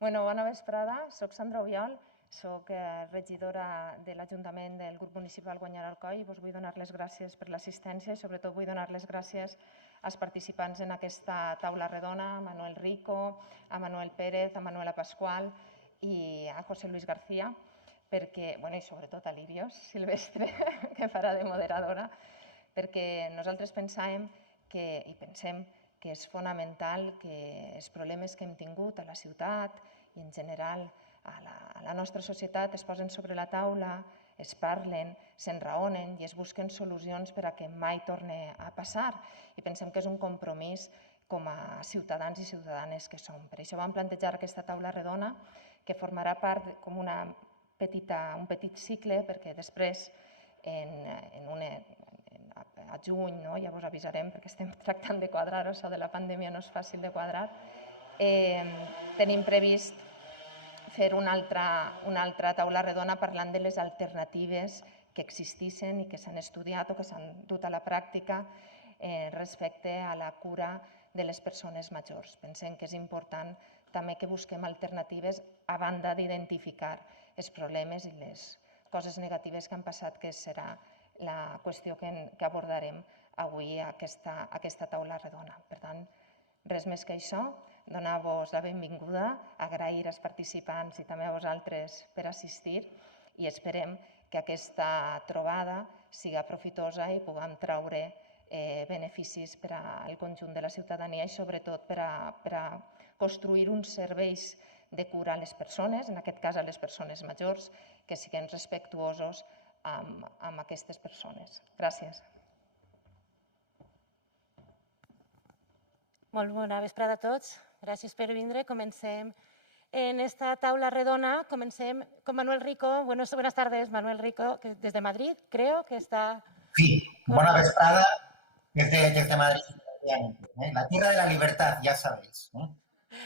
Bueno, bona vesprada, soc Sandra Obiol, soc regidora de l'Ajuntament del grup municipal Guanyar Alcoi i vos vull donar les gràcies per l'assistència i sobretot vull donar les gràcies als participants en aquesta taula redona, a Manuel Rico, a Manuel Pérez, a Manuela Pascual i a José Luis García, perquè, bueno, i sobretot a l'Irios Silvestre, que farà de moderadora, perquè nosaltres pensàvem i pensem que és fonamental que els problemes que hem tingut a la ciutat i en general a la nostra societat es posen sobre la taula, es parlen, s'enraonen i es busquen solucions per a que mai torni a passar. I pensem que és un compromís com a ciutadans i ciutadanes que som. Per això vam plantejar aquesta taula redona que formarà part com un petit cicle perquè després a juny, ja vos avisarem perquè estem tractant de quadrar-ho, això de la pandèmia no és fàcil de quadrar, tenim previst fer una altra taula redona parlant de les alternatives que existissin i que s'han estudiat o que s'han dut a la pràctica respecte a la cura de les persones majors. Pensem que és important també que busquem alternatives a banda d'identificar els problemes i les coses negatives que han passat, que serà la qüestió que abordarem avui a aquesta taula redona. Per tant, res més que això, donar-vos la benvinguda, agrair als participants i també a vosaltres per assistir i esperem que aquesta trobada siga profitosa i puguem traure beneficis per al conjunt de la ciutadania i sobretot per a construir uns serveis de cura a les persones, en aquest cas a les persones majors, que siguin respectuosos amb aquestes persones. Gràcies. Molt bona vesprada a tots. Gràcies per vindre. Comencem en esta taula redona. Comencem con Manuel Rico. Buenas tardes, Manuel Rico, desde Madrid, creo que está... Sí, buena vesprada desde Madrid. La tierra de la libertad, ya sabéis.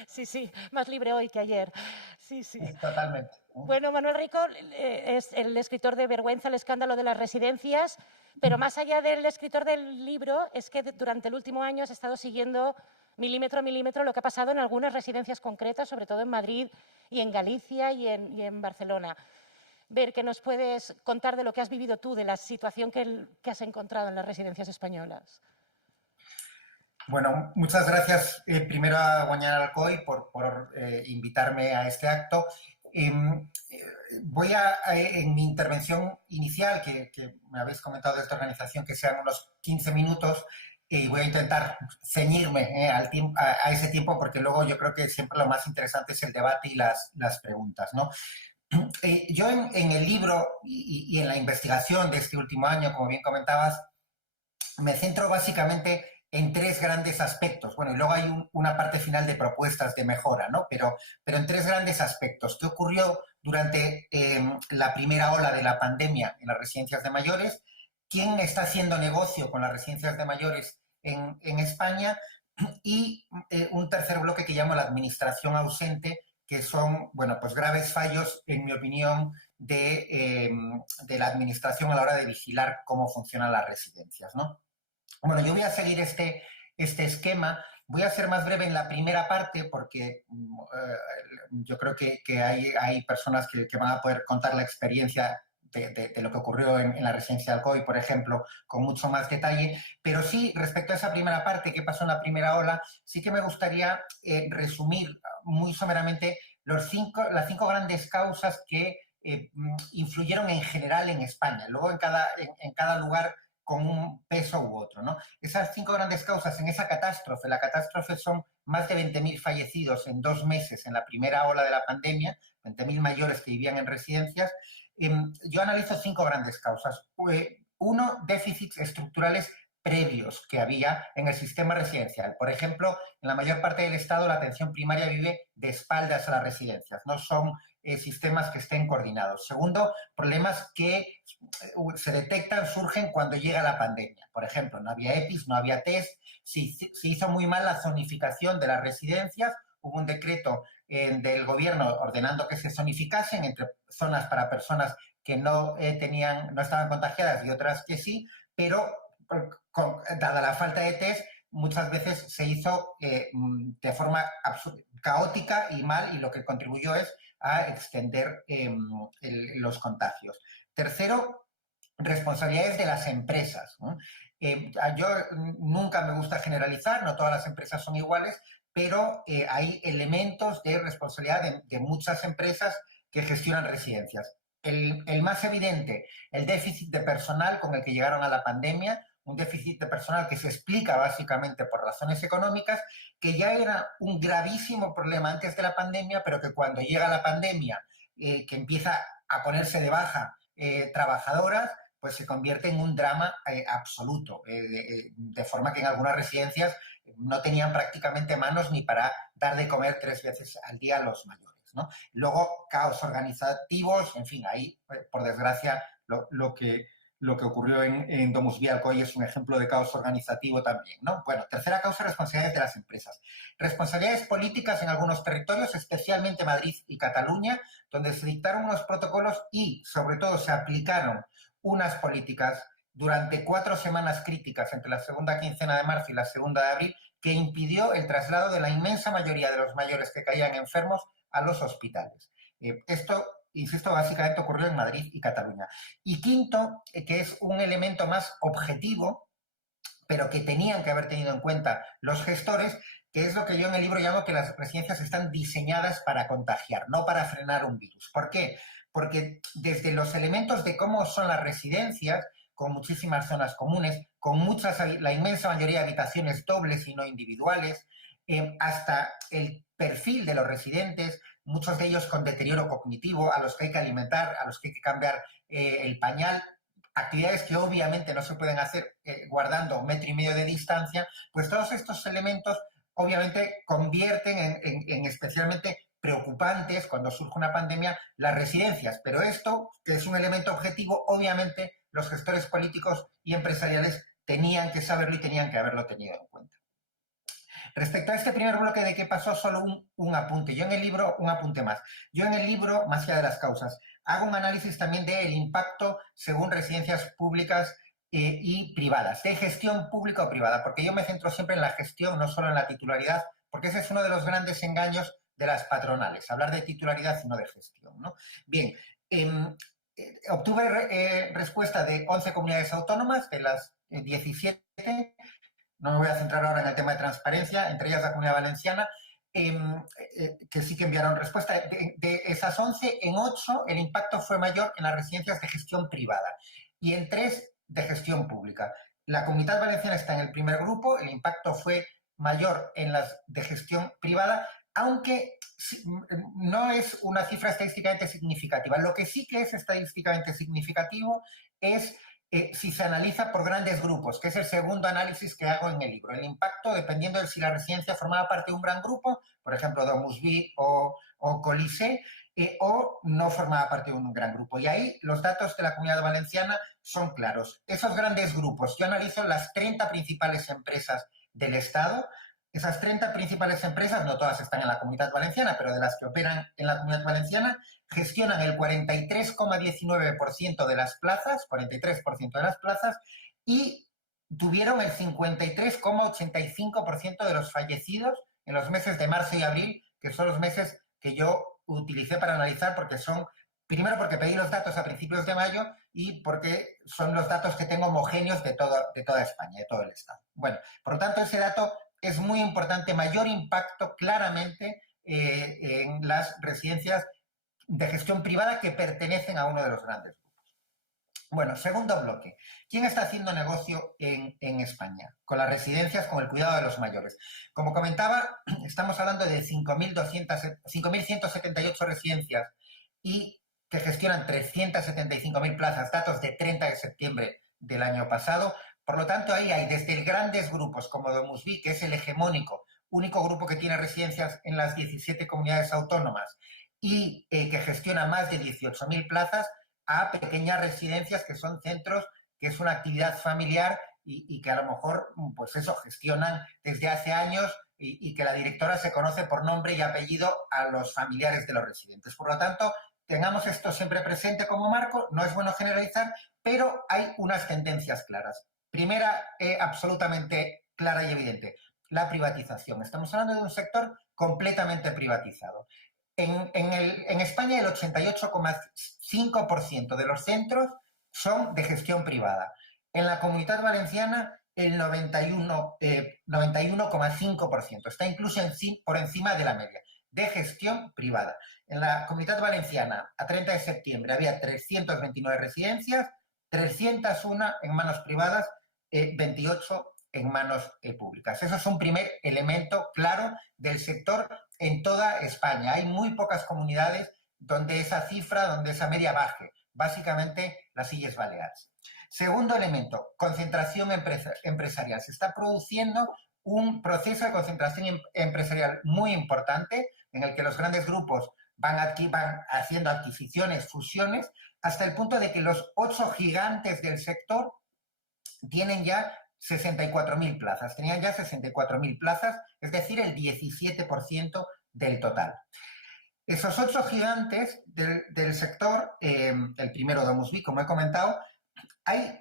Sí, más libre hoy que ayer. Sí. Totalmente. Bueno, Manuel Rico es el escritor de Vergüenza, el escándalo de las residencias, pero más allá del escritor del libro, es que durante el último año has estado siguiendo milímetro a milímetro lo que ha pasado en algunas residencias concretas, sobre todo en Madrid y en Galicia y en Barcelona. ¿Qué nos puedes contar de lo que has vivido tú, de la situación que has encontrado en las residencias españolas? Bueno, muchas gracias primero a Guanyar Alcoi por invitarme a este acto. Voy en mi intervención inicial, que me habéis comentado de esta organización, que sean unos 15 minutos, y voy a intentar ceñirme a ese tiempo, porque luego yo creo que siempre lo más interesante es el debate y las preguntas, ¿no? Yo en el libro y en la investigación de este último año, como bien comentabas, me centro básicamente en tres grandes aspectos. Bueno, y luego hay una parte final de propuestas de mejora, ¿no? Pero en tres grandes aspectos. ¿Qué ocurrió durante la primera ola de la pandemia en las residencias de mayores? ¿Quién está haciendo negocio con las residencias de mayores en España? Y un tercer bloque que llamo la administración ausente, que son, bueno, pues graves fallos, en mi opinión, de la administración a la hora de vigilar cómo funcionan las residencias, ¿no? Bueno, yo voy a seguir este esquema. Voy a ser más breve en la primera parte porque yo creo que hay personas que van a poder contar la experiencia de lo que ocurrió en la residencia de Alcoy, por ejemplo, con mucho más detalle. Pero sí, respecto a esa primera parte, qué pasó en la primera ola, sí que me gustaría resumir muy someramente las cinco grandes causas que influyeron en general en España. Luego en cada lugar con un peso u otro, ¿no? Esas cinco grandes causas en esa catástrofe, la catástrofe son más de 20.000 fallecidos en 2 meses en la primera ola de la pandemia, 20.000 mayores que vivían en residencias. Yo analizo 5 grandes causas. Uno, déficits estructurales previos que había en el sistema residencial. Por ejemplo, en la mayor parte del Estado la atención primaria vive de espaldas a las residencias, no son sistemas que estén coordinados. Segundo, problemas que se detectan, surgen cuando llega la pandemia. Por ejemplo, no había EPIs, no había test, se hizo muy mal la zonificación de las residencias, hubo un decreto del gobierno ordenando que se zonificasen entre zonas para personas que no estaban contagiadas y otras que sí, pero dada la falta de test, muchas veces se hizo de forma caótica y mal, y lo que contribuyó es a extender los contagios. Tercero, responsabilidades de las empresas, ¿no? Yo nunca me gusta generalizar, no todas las empresas son iguales, pero hay elementos de responsabilidad de muchas empresas que gestionan residencias. El más evidente, el déficit de personal con el que llegaron a la pandemia, un déficit de personal que se explica básicamente por razones económicas, que ya era un gravísimo problema antes de la pandemia, pero que cuando llega la pandemia, que empieza a ponerse de baja trabajadoras, pues se convierte en un drama absoluto, de forma que en algunas residencias no tenían prácticamente manos ni para dar de comer 3 veces al día a los mayores, ¿no? Luego, caos organizativos, en fin, ahí, por desgracia, lo que ocurrió en Domusvia Alcoy es un ejemplo de caos organizativo también, ¿no? Bueno, tercera causa, responsabilidades de las empresas. Responsabilidades políticas en algunos territorios, especialmente Madrid y Cataluña, donde se dictaron unos protocolos y, sobre todo, se aplicaron unas políticas durante 4 semanas críticas entre la segunda quincena de marzo y la segunda de abril, que impidió el traslado de la inmensa mayoría de los mayores que caían enfermos a los hospitales. Esto, insisto, básicamente ocurrió en Madrid y Cataluña. Y quinto, que es un elemento más objetivo, pero que tenían que haber tenido en cuenta los gestores, que es lo que yo en el libro llamo que las residencias están diseñadas para contagiar, no para frenar un virus. ¿Por qué? Porque desde los elementos de cómo son las residencias, con muchísimas zonas comunes, con la inmensa mayoría de habitaciones dobles y no individuales, hasta el perfil de los residentes, muchos de ellos con deterioro cognitivo, a los que hay que alimentar, a los que hay que cambiar el pañal, actividades que obviamente no se pueden hacer guardando 1,5 metros de distancia, pues todos estos elementos obviamente convierten en especialmente preocupantes cuando surge una pandemia las residencias. Pero esto, que es un elemento objetivo, obviamente los gestores políticos y empresariales tenían que saberlo y tenían que haberlo tenido en cuenta. Respecto a este primer bloque de qué pasó, solo un apunte. Yo en el libro, un apunte más. Yo en el libro, más allá de las causas, hago un análisis también del impacto según residencias públicas y privadas, de gestión pública o privada, porque yo me centro siempre en la gestión, no solo en la titularidad, porque ese es uno de los grandes engaños de las patronales, hablar de titularidad y no de gestión, ¿no? Bien, obtuve respuesta de 11 comunidades autónomas, de las 17, no me voy a centrar ahora en el tema de transparencia, entre ellas la Comunidad Valenciana, que sí que enviaron respuesta. De esas 11, en 8 el impacto fue mayor en las residencias de gestión privada y en 3 de gestión pública. La Comunidad Valenciana está en el primer grupo, el impacto fue mayor en las de gestión privada, aunque no es una cifra estadísticamente significativa. Lo que sí que es estadísticamente significativo es si se analiza por grandes grupos, que es el segundo análisis que hago en el libro. El impacto, dependiendo de si la residencia formaba parte de un gran grupo, por ejemplo, Domusvia o Colisée, o no formaba parte de un gran grupo. Y ahí los datos de la Comunidad Valenciana son claros. Esos grandes grupos, yo analizo las 30 principales empresas del Estado. Esas 30 principales empresas, no todas están en la Comunidad Valenciana, pero de las que operan en la Comunidad Valenciana, gestionan el 43,19% de las plazas, 43% de las plazas, y tuvieron el 53,85% de los fallecidos en los meses de marzo y abril, que son los meses que yo utilicé para analizar, porque son, primero porque pedí los datos a principios de mayo y porque son los datos que tengo homogéneos de toda España, de todo el Estado. Bueno, por lo tanto, ese dato es muy importante, mayor impacto claramente en las residencias de gestión privada que pertenecen a uno de los grandes grupos. Bueno, segundo bloque. ¿Quién está haciendo negocio en España con las residencias, con el cuidado de los mayores? Como comentaba, estamos hablando de 5.178 residencias y que gestionan 375.000 plazas, datos de 30 de septiembre del año pasado. Por lo tanto, ahí hay desde grandes grupos como Domusvia, que es el hegemónico, único grupo que tiene residencias en las 17 comunidades autónomas y que gestiona más de 18.000 plazas, a pequeñas residencias que son centros, que es una actividad familiar y que a lo mejor, pues eso, gestionan desde hace años y que la directora se conoce por nombre y apellido a los familiares de los residentes. Por lo tanto, tengamos esto siempre presente como marco, no es bueno generalizar, pero hay unas tendencias claras. Primera, absolutamente clara y evidente, la privatización. Estamos hablando de un sector completamente privatizado. En España el 88,5% de los centros son de gestión privada. En la Comunidad Valenciana el 91,5%. Está incluso por encima de la media, de gestión privada. En la Comunidad Valenciana, a 30 de septiembre, había 329 residencias, 301 en manos privadas, 28 en manos públicas. Eso es un primer elemento claro del sector en toda España. Hay muy pocas comunidades donde esa cifra, donde esa media baje. Básicamente las Illes Baleares. Segundo elemento, concentración empresarial. Se está produciendo un proceso de concentración empresarial muy importante en el que los grandes grupos van haciendo adquisiciones, fusiones, hasta el punto de que los 8 gigantes del sector tienen ya 64.000 plazas. Tenían ya 64.000 plazas, es decir, el 17% del total. Esos 8 gigantes del sector, el primero Domusvi, como he comentado, hay,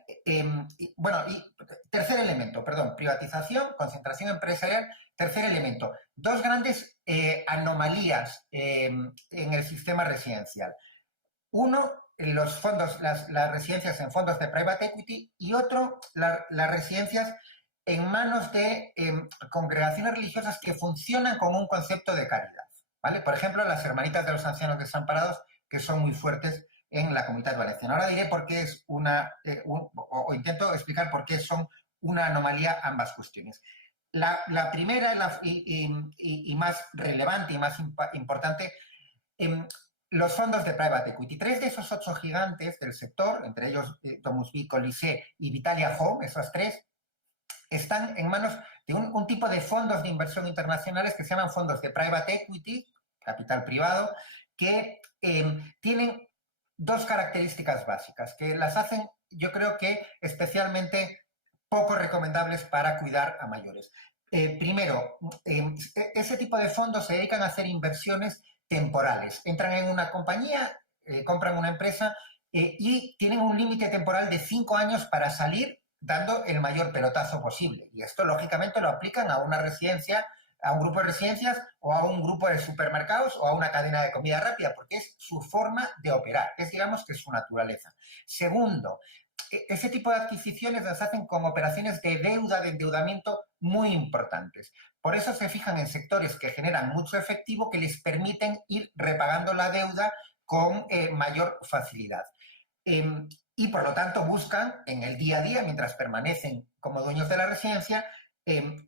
tercer elemento, privatización, concentración empresarial. Tercer elemento, 2 grandes anomalías en el sistema residencial. Uno, los fondos, las residencias en fondos de private equity, y otro, las residencias en manos de congregaciones religiosas que funcionan con un concepto de caridad, ¿vale? Por ejemplo, las Hermanitas de los Ancianos Desamparados, que son muy fuertes en la Comunidad Valenciana. Ahora diré por qué es o intento explicar por qué son una anomalía ambas cuestiones. La primera y más relevante y más importante, los fondos de private equity. 3 de esos 8 gigantes del sector, entre ellos Domusvi, Colisée y Vitalia Home, esas 3, están en manos de un tipo de fondos de inversión internacionales que se llaman fondos de private equity, capital privado, que tienen 2 características básicas que las hacen, yo creo que especialmente poco recomendables para cuidar a mayores. Primero, ese tipo de fondos se dedican a hacer inversiones temporales. Entran en una compañía, compran una empresa y tienen un límite temporal de 5 años para salir dando el mayor pelotazo posible. Y esto, lógicamente, lo aplican a una residencia, a un grupo de residencias o a un grupo de supermercados o a una cadena de comida rápida, porque es su forma de operar, es, digamos, que es su naturaleza. Segundo, ese tipo de adquisiciones las hacen con operaciones de deuda, de endeudamiento muy importantes. Por eso se fijan en sectores que generan mucho efectivo, que les permiten ir repagando la deuda con mayor facilidad. Y por lo tanto buscan en el día a día, mientras permanecen como dueños de la residencia,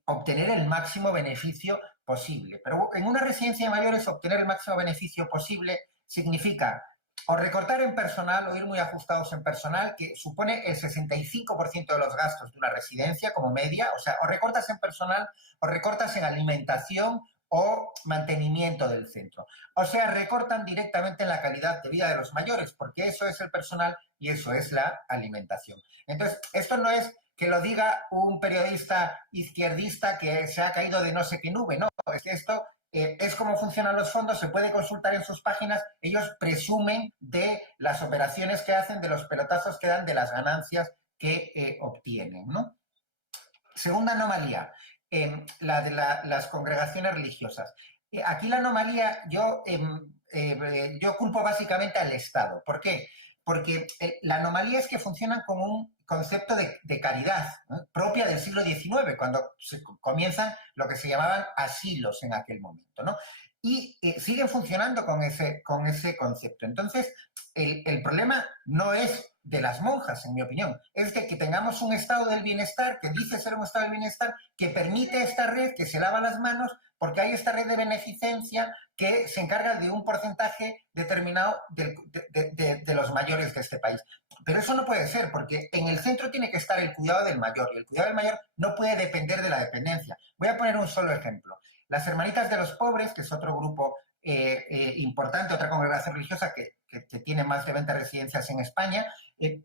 obtener el máximo beneficio posible. Pero en una residencia de mayores, obtener el máximo beneficio posible significa o recortar en personal o ir muy ajustados en personal, que supone el 65% de los gastos de una residencia como media. O sea, o recortas en personal o recortas en alimentación o mantenimiento del centro. O sea, recortan directamente en la calidad de vida de los mayores, porque eso es el personal y eso es la alimentación. Entonces, esto no es que lo diga un periodista izquierdista que se ha caído de no sé qué nube, no, es que esto es como funcionan los fondos, se puede consultar en sus páginas. Ellos presumen de las operaciones que hacen, de los pelotazos que dan, de las ganancias que obtienen, ¿no? Segunda anomalía, la de las congregaciones religiosas. Aquí la anomalía yo culpo básicamente al Estado. ¿Por qué? Porque la anomalía es que funcionan con un concepto de caridad, ¿no?, propia del siglo XIX, cuando se comienzan lo que se llamaban asilos en aquel momento, ¿no? Y siguen funcionando con ese concepto. Entonces, el problema no es de las monjas, en mi opinión, es de que tengamos un estado del bienestar que dice ser un estado del bienestar que permite esta red que se lava las manos, porque hay esta red de beneficencia que se encarga de un porcentaje determinado de los mayores de este país. Pero eso no puede ser, porque en el centro tiene que estar el cuidado del mayor, y el cuidado del mayor no puede depender de la dependencia. Voy a poner un solo ejemplo. Las Hermanitas de los Pobres, que es otro grupo importante, otra congregación religiosa que tiene más de 20 residencias en España,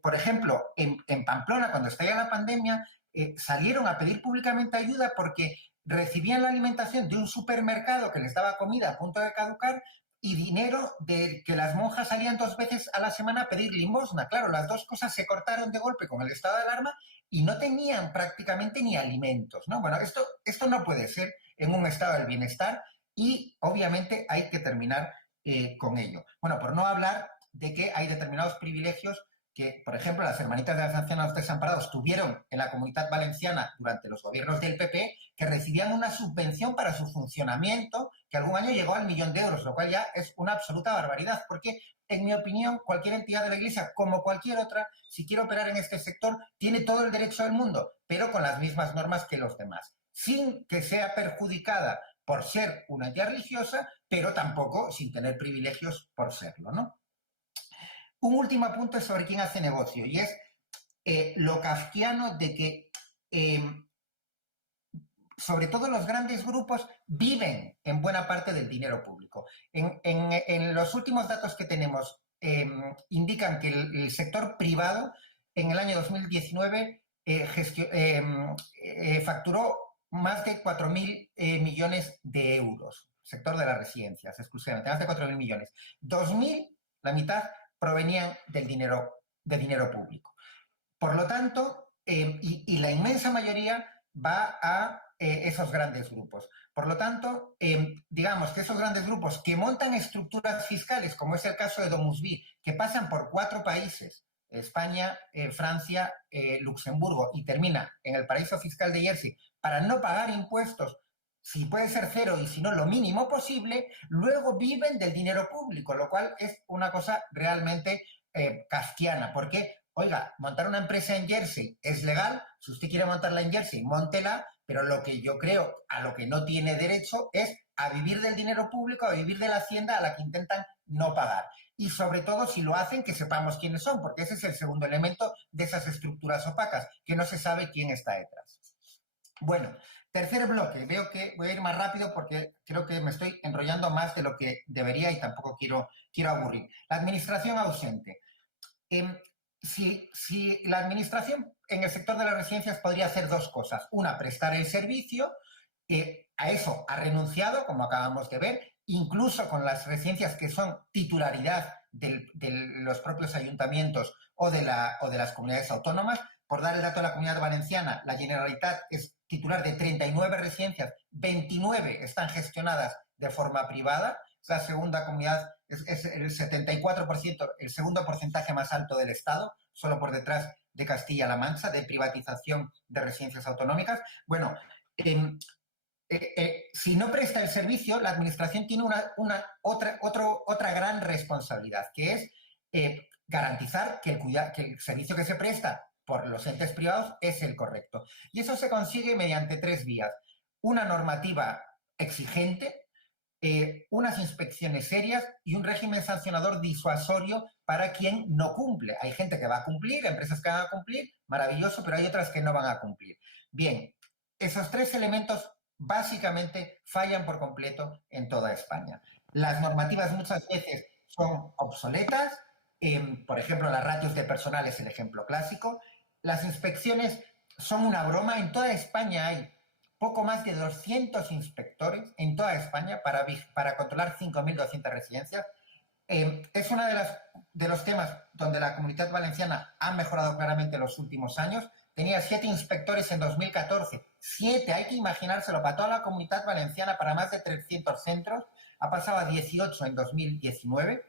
por ejemplo, en Pamplona, cuando estalló la pandemia, salieron a pedir públicamente ayuda porque recibían la alimentación de un supermercado que les daba comida a punto de caducar, y dinero de que las monjas salían 2 veces a la semana a pedir limosna. Claro, las dos cosas se cortaron de golpe con el estado de alarma y no tenían prácticamente ni alimentos, ¿no? Bueno, esto no puede ser en un estado del bienestar y obviamente hay que terminar con ello. Bueno, por no hablar de que hay determinados privilegios que, por ejemplo, las hermanitas de las ancianas desamparados tuvieron en la Comunitat Valenciana durante los gobiernos del PP, que recibían una subvención para su funcionamiento que algún año llegó al 1.000.000 de euros, lo cual ya es una absoluta barbaridad, porque, en mi opinión, cualquier entidad de la Iglesia, como cualquier otra, si quiere operar en este sector, tiene todo el derecho del mundo, pero con las mismas normas que los demás, sin que sea perjudicada por ser una entidad religiosa, pero tampoco sin tener privilegios por serlo, ¿no? Un último apunte es sobre quién hace negocio, y es lo kafkiano de que, sobre todo los grandes grupos, viven en buena parte del dinero público. En los últimos datos que tenemos indican que el sector privado en el año 2019 facturó más de 4.000 millones de euros, sector de las residencias exclusivamente, más de 4.000 millones. 2.000, la mitad, provenían del dinero público. Por lo tanto, y la inmensa mayoría va a esos grandes grupos. Por lo tanto, digamos que esos grandes grupos que montan estructuras fiscales, como es el caso de Domusvi, que pasan por 4 países, España, Francia, Luxemburgo, y termina en el paraíso fiscal de Jersey, para no pagar impuestos, si puede ser 0 y si no lo mínimo posible, luego viven del dinero público, lo cual es una cosa realmente kafkiana, porque, oiga, montar una empresa en Jersey es legal, si usted quiere montarla en Jersey, móntela, pero lo que yo creo a lo que no tiene derecho es a vivir del dinero público, a vivir de la hacienda a la que intentan no pagar. Y sobre todo, si lo hacen, que sepamos quiénes son, porque ese es el segundo elemento de esas estructuras opacas, que no se sabe quién está detrás. Bueno, tercer bloque. Veo que voy a ir más rápido porque creo que me estoy enrollando más de lo que debería y tampoco quiero aburrir. La administración ausente. Si la administración en el sector de las residencias podría hacer 2 cosas. Una, prestar el servicio. A eso ha renunciado, como acabamos de ver, incluso con las residencias que son titularidad de los propios ayuntamientos o de las comunidades autónomas. Por dar el dato de la Comunidad Valenciana, la Generalitat es titular de 39 residencias, 29 están gestionadas de forma privada, es la segunda comunidad, es el 74%, el segundo porcentaje más alto del Estado, solo por detrás de Castilla-La Mancha, de privatización de residencias autonómicas. Bueno, si no presta el servicio, la administración tiene otra gran responsabilidad, que es garantizar que el servicio que se presta por los entes privados es el correcto. Y eso se consigue mediante 3 vías. Una normativa exigente, unas inspecciones serias y un régimen sancionador disuasorio para quien no cumple. Hay gente que va a cumplir, empresas que van a cumplir, maravilloso, pero hay otras que no van a cumplir. Bien, esos 3 elementos básicamente fallan por completo en toda España. Las normativas muchas veces son obsoletas, por ejemplo, las ratios de personal es el ejemplo clásico. Las inspecciones son una broma. En toda España hay poco más de 200 inspectores en toda España para controlar 5.200 residencias. Es uno de los temas donde la Comunitat Valenciana ha mejorado claramente en los últimos años. Tenía 7 inspectores en 2014. 7, hay que imaginárselo, para toda la Comunitat Valenciana, para más de 300 centros. Ha pasado a 18 en 2019.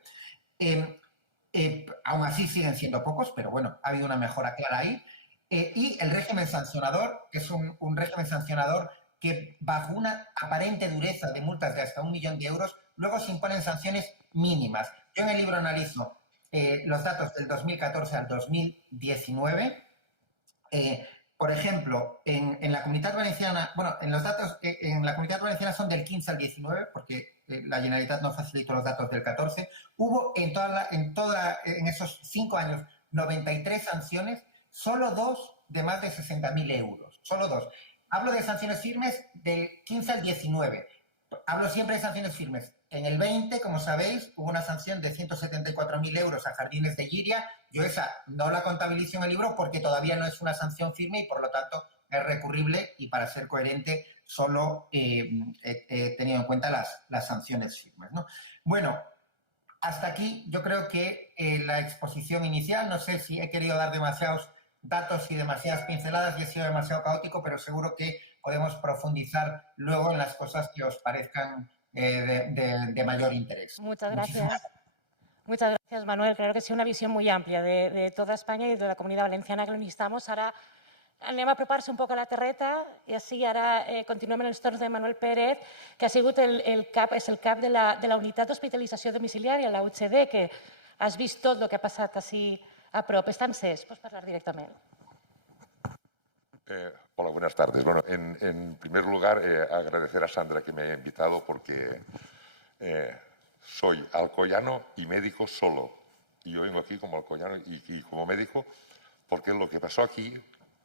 Aún así siguen siendo pocos, pero bueno, ha habido una mejora clara ahí. Y el régimen sancionador, que es un régimen sancionador que bajo una aparente dureza de multas de hasta 1 millón de euros, luego se imponen sanciones mínimas. Yo en el libro analizo los datos del 2014 al 2019. Por ejemplo, en la Comunitat Valenciana, bueno, los datos en la Comunitat Valenciana son del 15 al 19, porque la Generalitat no facilitó los datos del 14. Hubo en esos 5 años 93 sanciones, solo 2 de más de 60.000 euros, solo 2. Hablo de sanciones firmes del 15 al 19. Hablo siempre de sanciones firmes. En el 20, como sabéis, hubo una sanción de 174.000 euros a Jardines de Llíria. Yo esa no la contabilizo en el libro porque todavía no es una sanción firme y por lo tanto es recurrible y para ser coherente solo he tenido en cuenta las sanciones firmes, ¿no? Bueno, hasta aquí yo creo que la exposición inicial, no sé si he querido dar demasiados datos y demasiadas pinceladas y he sido demasiado caótico, pero seguro que podemos profundizar luego en las cosas que os parezcan de mayor interés. Muchas gracias. Muchas gracias, Manuel. Creo que sí, una visión muy amplia de toda Espanya i de la Comunitat Valenciana que necessitamos. Ara anem a apropar-se un poc a la terreta i així ara continuem en els torns de Manuel Pérez, que ha sigut és el cap de la Unitat d'Hospitalització Domiciliària, la UCD, que has vist tot el que ha passat així a prop. Està encès, pots parlar directament. Hola, buenas tardes. Bueno, en primer lugar, agradecer a Sandra que me ha invitado porque soy alcoyano y médico solo. Y yo vengo aquí como alcoyano y como médico porque lo que pasó aquí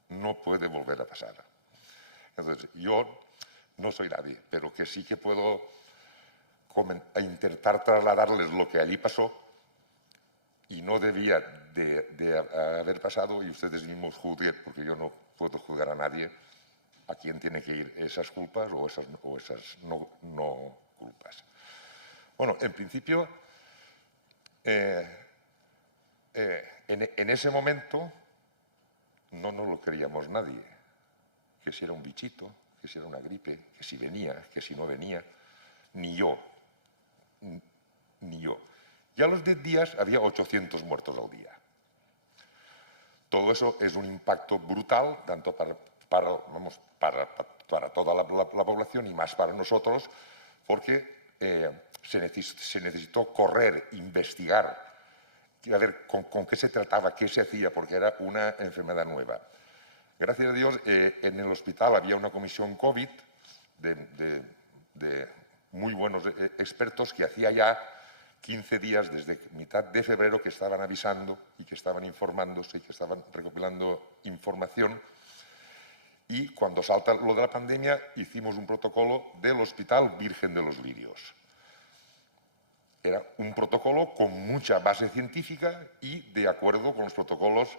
no puede volver a pasar. Entonces, yo no soy nadie, pero que sí que puedo intentar trasladarles lo que allí pasó y no debía de haber pasado y ustedes mismos juzguen, porque yo no puedo juzgar a nadie a quién tiene que ir esas culpas o esas no culpas. Bueno, en principio, en ese momento no nos lo creíamos nadie, que si era un bichito, que si era una gripe, que si venía, que si no venía, ni yo. Y a los 10 días había 800 muertos al día. Todo eso es un impacto brutal, tanto para toda la población y más para nosotros, porque se necesitó correr, investigar, a ver con qué se trataba, qué se hacía, porque era una enfermedad nueva. Gracias a Dios, en el hospital había una comisión COVID de muy buenos expertos que hacía ya 15 días, desde mitad de febrero, que estaban avisando y que estaban informándose y que estaban recopilando información. Y cuando salta lo de la pandemia, hicimos un protocolo del Hospital Virgen de los Lirios. Era un protocolo con mucha base científica y de acuerdo con los protocolos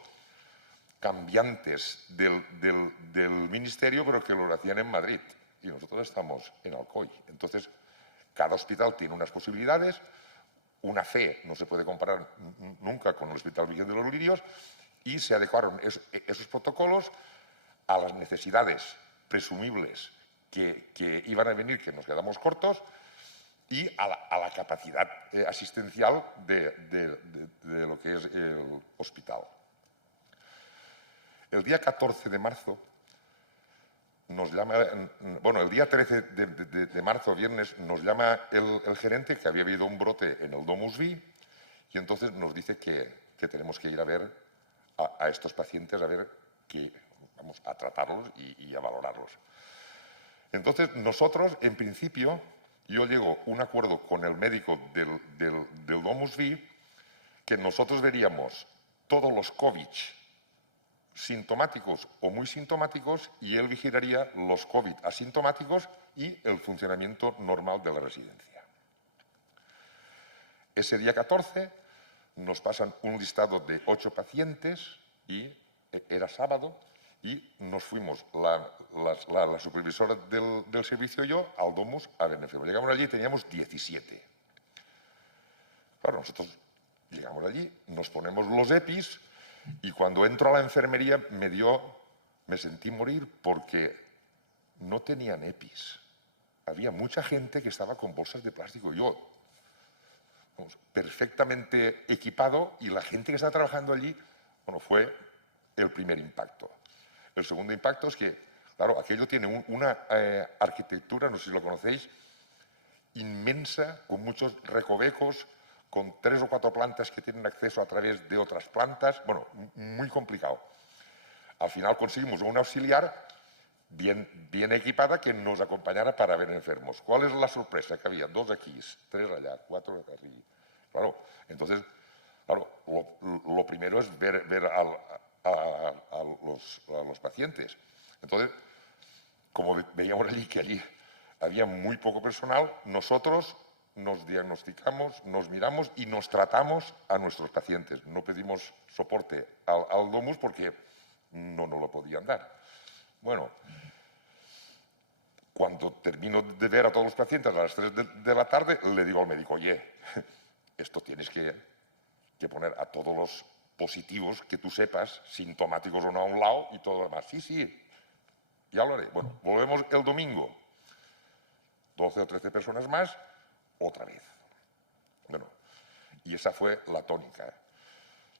cambiantes del Ministerio, pero que lo hacían en Madrid. Y nosotros estamos en Alcoy. Entonces, cada hospital tiene unas posibilidades. Una fe no se puede comparar nunca con el Hospital Virgen de los Lirios y se adecuaron esos protocolos a las necesidades presumibles que iban a venir, que nos quedamos cortos, y a la capacidad asistencial de lo que es el hospital. El día 14 de marzo nos llama, bueno, el día 13 de marzo, viernes, nos llama el gerente que había habido un brote en el Domus Vi y entonces nos dice que tenemos que ir a ver a estos pacientes, vamos a tratarlos y a valorarlos. Entonces, nosotros, en principio, yo llego a un acuerdo con el médico del Domus Vi que nosotros veríamos todos los COVID sintomáticos o muy sintomáticos y él vigilaría los COVID asintomáticos y el funcionamiento normal de la residencia. Ese día 14 nos pasan un listado de 8 pacientes y era sábado y nos fuimos la supervisora del servicio y yo al Domus a ver enfermos. Llegamos allí y teníamos 17. Claro, nosotros llegamos allí, nos ponemos los EPIs y cuando entro a la enfermería me sentí morir porque no tenían EPIs. Había mucha gente que estaba con bolsas de plástico. Yo, perfectamente equipado, y la gente que estaba trabajando allí, bueno, fue el primer impacto. El segundo impacto es que, claro, aquello tiene una arquitectura, no sé si lo conocéis, inmensa, con muchos recovecos, con 3 o 4 plantas que tienen acceso a través de otras plantas. Bueno, muy complicado. Al final conseguimos una auxiliar bien equipada que nos acompañara para ver enfermos. ¿Cuál es la sorpresa? Que había 2 aquí, 3 allá, 4 aquí. Claro, entonces, claro, lo primero es ver a los pacientes. Entonces, como veíamos allí que allí había muy poco personal, nosotros nos diagnosticamos, nos miramos y nos tratamos a nuestros pacientes. No pedimos soporte al Domus porque no nos lo podían dar. Bueno, cuando termino de ver a todos los pacientes a las 3 de la tarde, le digo al médico, oye, esto tienes que poner a todos los positivos que tú sepas, sintomáticos o no, a un lado y todo lo demás. Sí, sí, ya lo haré. Bueno, volvemos el domingo. 12 o 13 personas más, otra vez. Bueno, y esa fue la tónica.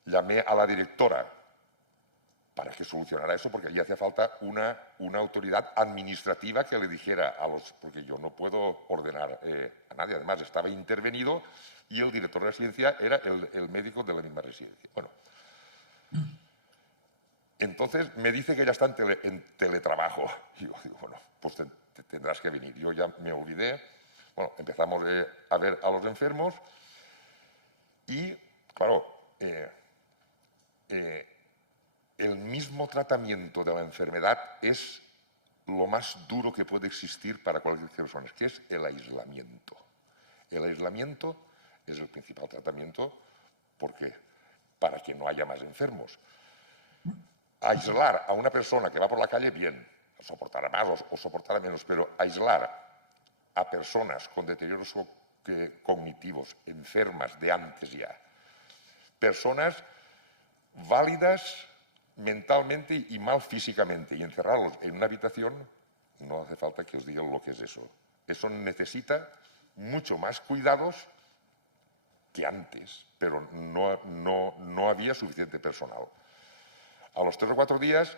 Llamé a la directora para que solucionara eso, porque allí hacía falta una autoridad administrativa que le dijera a los... Porque yo no puedo ordenar a nadie. Además, estaba intervenido y el director de residencia era el médico de la misma residencia. Bueno, entonces me dice que ya está en teletrabajo. Y yo digo, bueno, pues tendrás que venir. Yo ya me olvidé. Bueno, empezamos a ver a los enfermos y, claro, el mismo tratamiento de la enfermedad es lo más duro que puede existir para cualquier persona, que es el aislamiento. El aislamiento es el principal tratamiento porque para que no haya más enfermos. Aislar a una persona que va por la calle, bien, soportará más o soportará menos, pero aislar a personas con deterioros cognitivos, enfermas de antes ya, personas válidas mentalmente y mal físicamente, y encerrarlos en una habitación, no hace falta que os diga lo que es eso. Eso necesita mucho más cuidados que antes, pero no había suficiente personal. A los 3 o 4 días,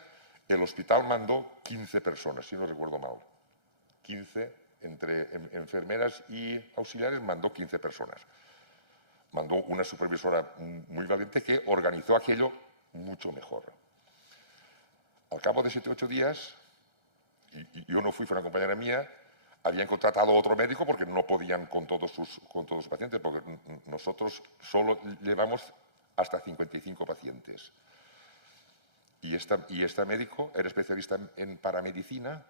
el hospital mandó 15 personas, si no recuerdo mal. 15, entre enfermeras y auxiliares, mandó 15 personas. Mandó una supervisora muy valiente que organizó aquello mucho mejor. Al cabo de 7 o 8 días, y yo no fui, fue una compañera mía, habían contratado otro médico porque no podían con todos sus pacientes, porque nosotros solo llevamos hasta 55 pacientes. Y este médico era especialista en paramedicina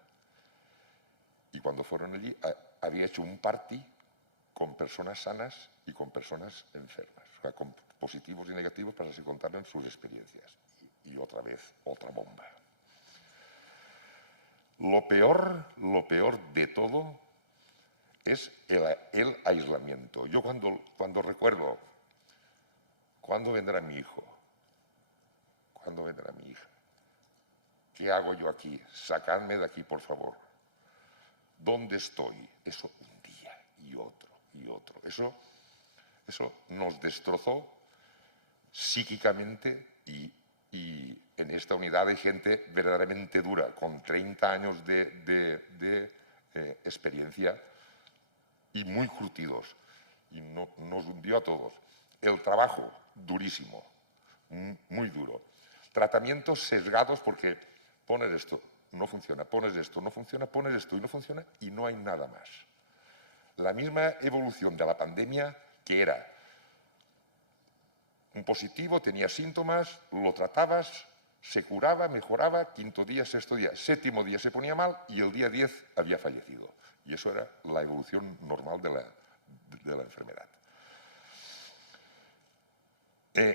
y cuando fueron allí había hecho un party con personas sanas y con personas enfermas, o sea, con positivos y negativos para que contaran sus experiencias. Y otra vez, otra bomba. Lo peor de todo es el aislamiento. Yo cuando recuerdo, ¿cuándo vendrá mi hijo? ¿Cuándo vendrá mi hija? ¿Qué hago yo aquí? Sacadme de aquí, por favor. ¿Dónde estoy? Eso un día y otro y otro. Eso nos destrozó psíquicamente y en esta unidad hay gente verdaderamente dura, con 30 años de experiencia y muy curtidos. Y nos hundió a todos. El trabajo, durísimo, muy duro. Tratamientos sesgados porque pones esto, no funciona, pones esto, no funciona, pones esto y no funciona y no hay nada más. La misma evolución de la pandemia que era un positivo, tenía síntomas, lo tratabas, se curaba, mejoraba, 5.º día, 6.º día, 7.º día se ponía mal y el día 10 había fallecido. Y eso era la evolución normal de la enfermedad.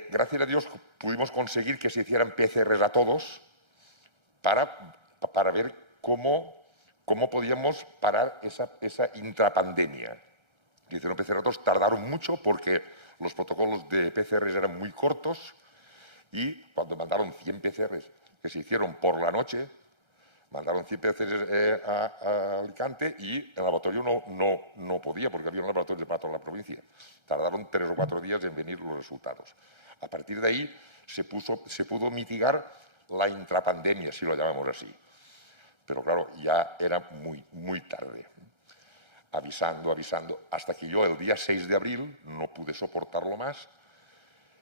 Gracias a Dios pudimos conseguir que se hicieran PCRs a todos para ver cómo podíamos parar esa intrapandemia. Que hicieron PCR a todos, tardaron mucho porque los protocolos de PCRs eran muy cortos y cuando mandaron 100 PCRs que se hicieron por la noche, mandaron 100 PCRs a Alicante y el laboratorio no podía porque había un laboratorio para toda la provincia. Tardaron 3 o 4 días en venir los resultados. A partir de ahí se pudo mitigar la intrapandemia, si lo llamamos así. Pero claro, ya era muy tarde. Avisando, hasta que yo el día 6 de abril no pude soportarlo más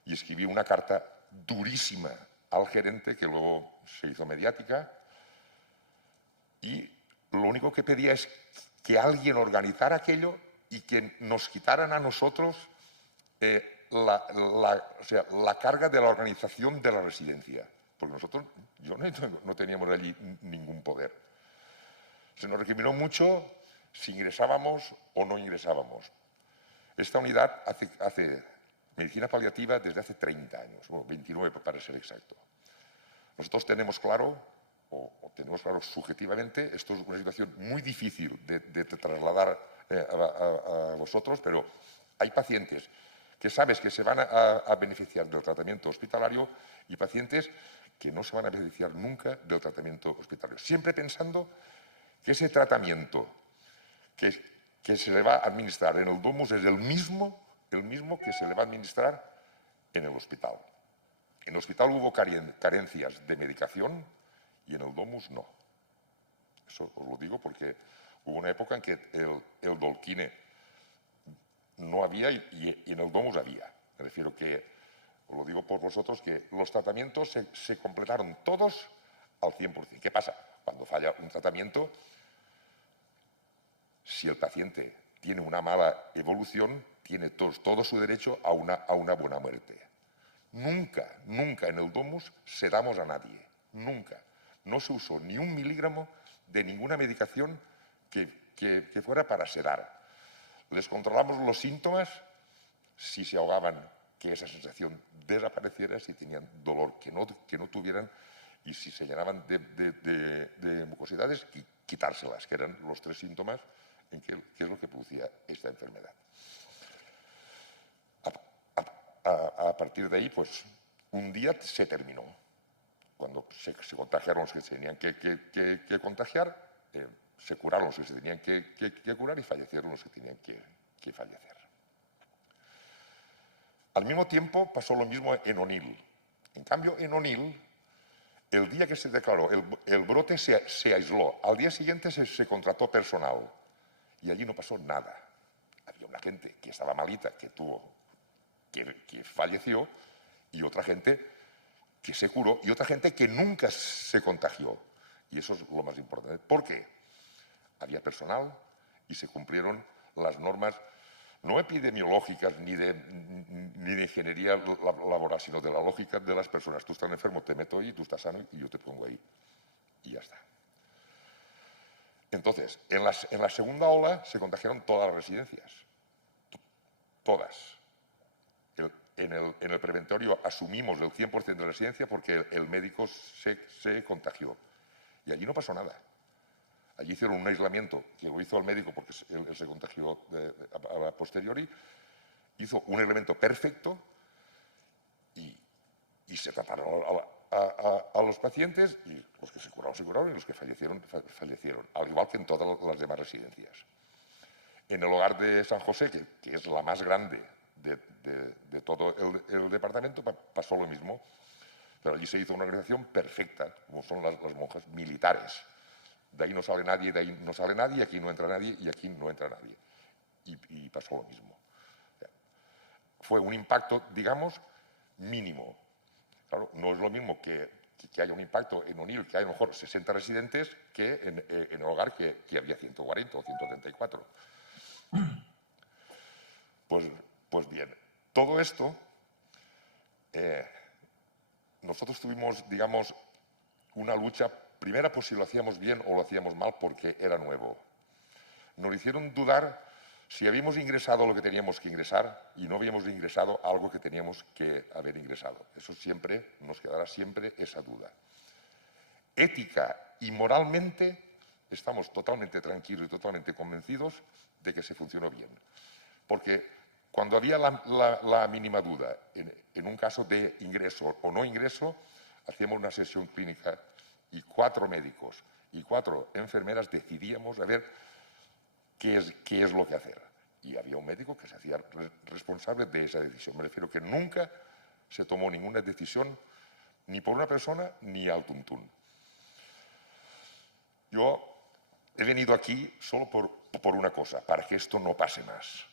y escribí una carta durísima al gerente que luego se hizo mediática y lo único que pedía es que alguien organizara aquello y que nos quitaran a nosotros la carga de la organización de la residencia, porque nosotros, yo no teníamos allí ningún poder. Se nos recriminó mucho si ingresábamos o no ingresábamos. Esta unidad hace medicina paliativa desde hace 30 años, o 29 para ser exacto. Nosotros tenemos claro o tenemos claro subjetivamente, esto es una situación muy difícil de trasladar a vosotros, pero hay pacientes que sabes que se van a beneficiar del tratamiento hospitalario y pacientes que no se van a beneficiar nunca del tratamiento hospitalario. Siempre pensando que ese tratamiento que se le va a administrar en el domus es el mismo que se le va a administrar en el hospital. En el hospital hubo carencias de medicación y en el domus no. Eso os lo digo porque hubo una época en que el Dolquine no había y en el domus había. Me refiero que, os lo digo por vosotros, que los tratamientos se completaron todos al 100%. ¿Qué pasa? Cuando falla un tratamiento, si el paciente tiene una mala evolución, tiene todo su derecho a una buena muerte. Nunca, nunca en el domus sedamos a nadie. Nunca. No se usó ni 1 miligramo de ninguna medicación que fuera para sedar. Les controlamos los síntomas, si se ahogaban, que esa sensación desapareciera, si tenían dolor, que no tuvieran, y si se llenaban de mucosidades, quitárselas, que eran los 3 síntomas en que es lo que producía esta enfermedad. A partir de ahí, pues, un día se terminó. Cuando se contagiaron los que se tenían que contagiar, se curaron los que se tenían que curar y fallecieron los que tenían que fallecer. Al mismo tiempo pasó lo mismo en Onil. En cambio, en Onil, el día que se declaró el brote se aisló. Al día siguiente se contrató personal y allí no pasó nada. Había una gente que estaba malita, que falleció, y otra gente que se curó, y otra gente que nunca se contagió. Y eso es lo más importante. ¿Por qué? Había personal y se cumplieron las normas, no epidemiológicas ni de ingeniería laboral, sino de la lógica de las personas. Tú estás enfermo, te meto ahí, tú estás sano y yo te pongo ahí. Y ya está. Entonces, en la segunda ola se contagiaron todas las residencias. Todas. En el preventorio asumimos el 100% de la residencia porque el médico se contagió. Y allí no pasó nada. Allí hicieron un aislamiento que lo hizo el médico porque él se contagió a posteriori. Hizo un aislamiento perfecto y se trataron a los pacientes, y los que se curaron y los que fallecieron. Al igual que en todas las demás residencias. En el hogar de San José, que es la más grande de todo el departamento, pasó lo mismo, pero allí se hizo una organización perfecta, como son las monjas militares. De ahí no sale nadie, de ahí no sale nadie, aquí no entra nadie y aquí no entra nadie. Y pasó lo mismo. Fue un impacto, digamos, mínimo. Claro, no es lo mismo que haya un impacto en Onil, que hay a lo mejor 60 residentes, que en el hogar que había 140 o 134. Pues bien, todo esto, nosotros tuvimos, digamos, una lucha, primera por si lo hacíamos bien o lo hacíamos mal porque era nuevo. Nos hicieron dudar si habíamos ingresado lo que teníamos que ingresar y no habíamos ingresado algo que teníamos que haber ingresado. Eso siempre, nos quedará siempre esa duda. Ética y moralmente estamos totalmente tranquilos y totalmente convencidos de que se funcionó bien. Porque cuando había la mínima duda en un caso de ingreso o no ingreso, hacíamos una sesión clínica y 4 médicos y 4 enfermeras decidíamos a ver qué es lo que hacer. Y había un médico que se hacía responsable de esa decisión. Me refiero que nunca se tomó ninguna decisión ni por una persona ni al tuntún. Yo he venido aquí solo por una cosa, para que esto no pase más.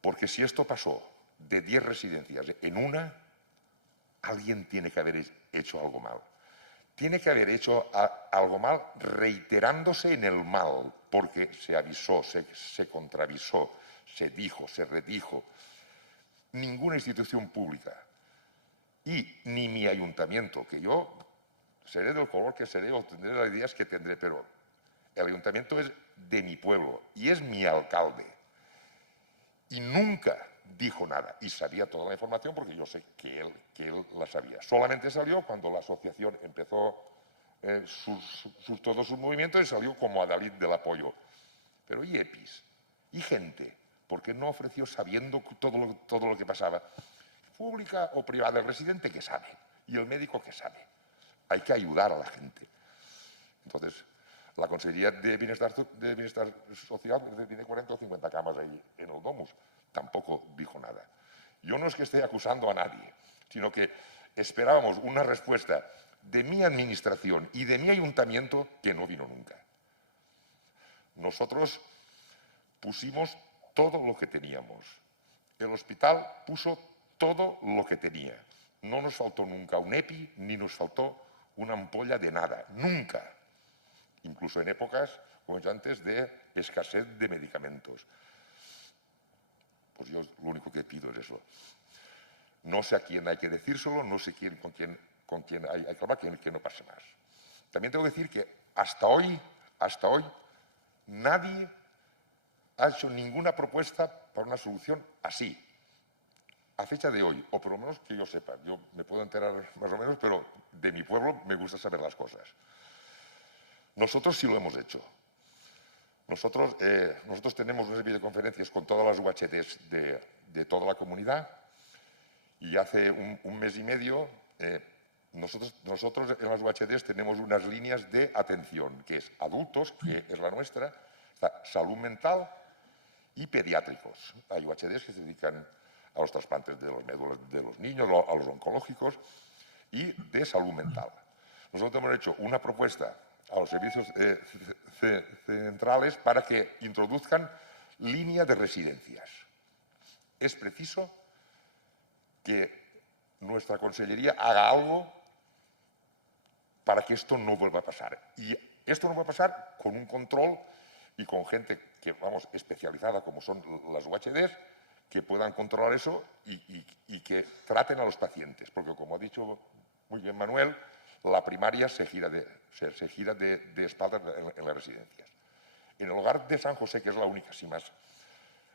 Porque si esto pasó de 10 residencias en una, alguien tiene que haber hecho algo mal. Tiene que haber hecho algo mal reiterándose en el mal, porque se avisó, se contravisó, se dijo, se redijo. Ninguna institución pública y ni mi ayuntamiento, que yo seré del color que seré o tendré las ideas que tendré, pero el ayuntamiento es de mi pueblo y es mi alcalde. Y nunca dijo nada y sabía toda la información porque yo sé que él la sabía. Solamente salió cuando la asociación empezó todos sus movimientos y salió como adalid del apoyo. Pero ¿y EPIs? ¿Y gente? ¿Por qué no ofreció sabiendo todo lo que pasaba? Pública o privada, el residente que sabe y el médico que sabe. Hay que ayudar a la gente. Entonces, la Consejería de Bienestar Social tiene 40 o 50 camas ahí en el Domus. Tampoco dijo nada. Yo no es que esté acusando a nadie, sino que esperábamos una respuesta de mi administración y de mi ayuntamiento que no vino nunca. Nosotros pusimos todo lo que teníamos. El hospital puso todo lo que tenía. No nos faltó nunca un EPI, ni nos faltó una ampolla de nada. Nunca. Incluso en épocas, como he dicho antes, de escasez de medicamentos. Pues yo lo único que pido es eso. No sé a quién hay que decírselo, no sé con quién hay que hablar, que no pase más. También tengo que decir que hasta hoy, nadie ha hecho ninguna propuesta para una solución así. A fecha de hoy, o por lo menos que yo sepa, yo me puedo enterar más o menos, pero de mi pueblo me gusta saber las cosas. Nosotros sí lo hemos hecho. Nosotros tenemos unas videoconferencias con todas las UHDs de toda la comunidad y hace un mes y medio nosotros en las UHDs tenemos unas líneas de atención, que es adultos, que es la nuestra, salud mental y pediátricos. Hay UHDs que se dedican a los trasplantes de los médulas de los niños, a los oncológicos y de salud mental. Nosotros hemos hecho una propuesta a los servicios centrales para que introduzcan línea de residencias. Es preciso que nuestra consellería haga algo para que esto no vuelva a pasar. Y esto no va a pasar con un control y con gente que, vamos, especializada como son las UHDs, que puedan controlar eso y que traten a los pacientes. Porque, como ha dicho muy bien Manuel, la primaria se gira de espaldas en las residencias. En el hogar de San José, que es la única, sin más,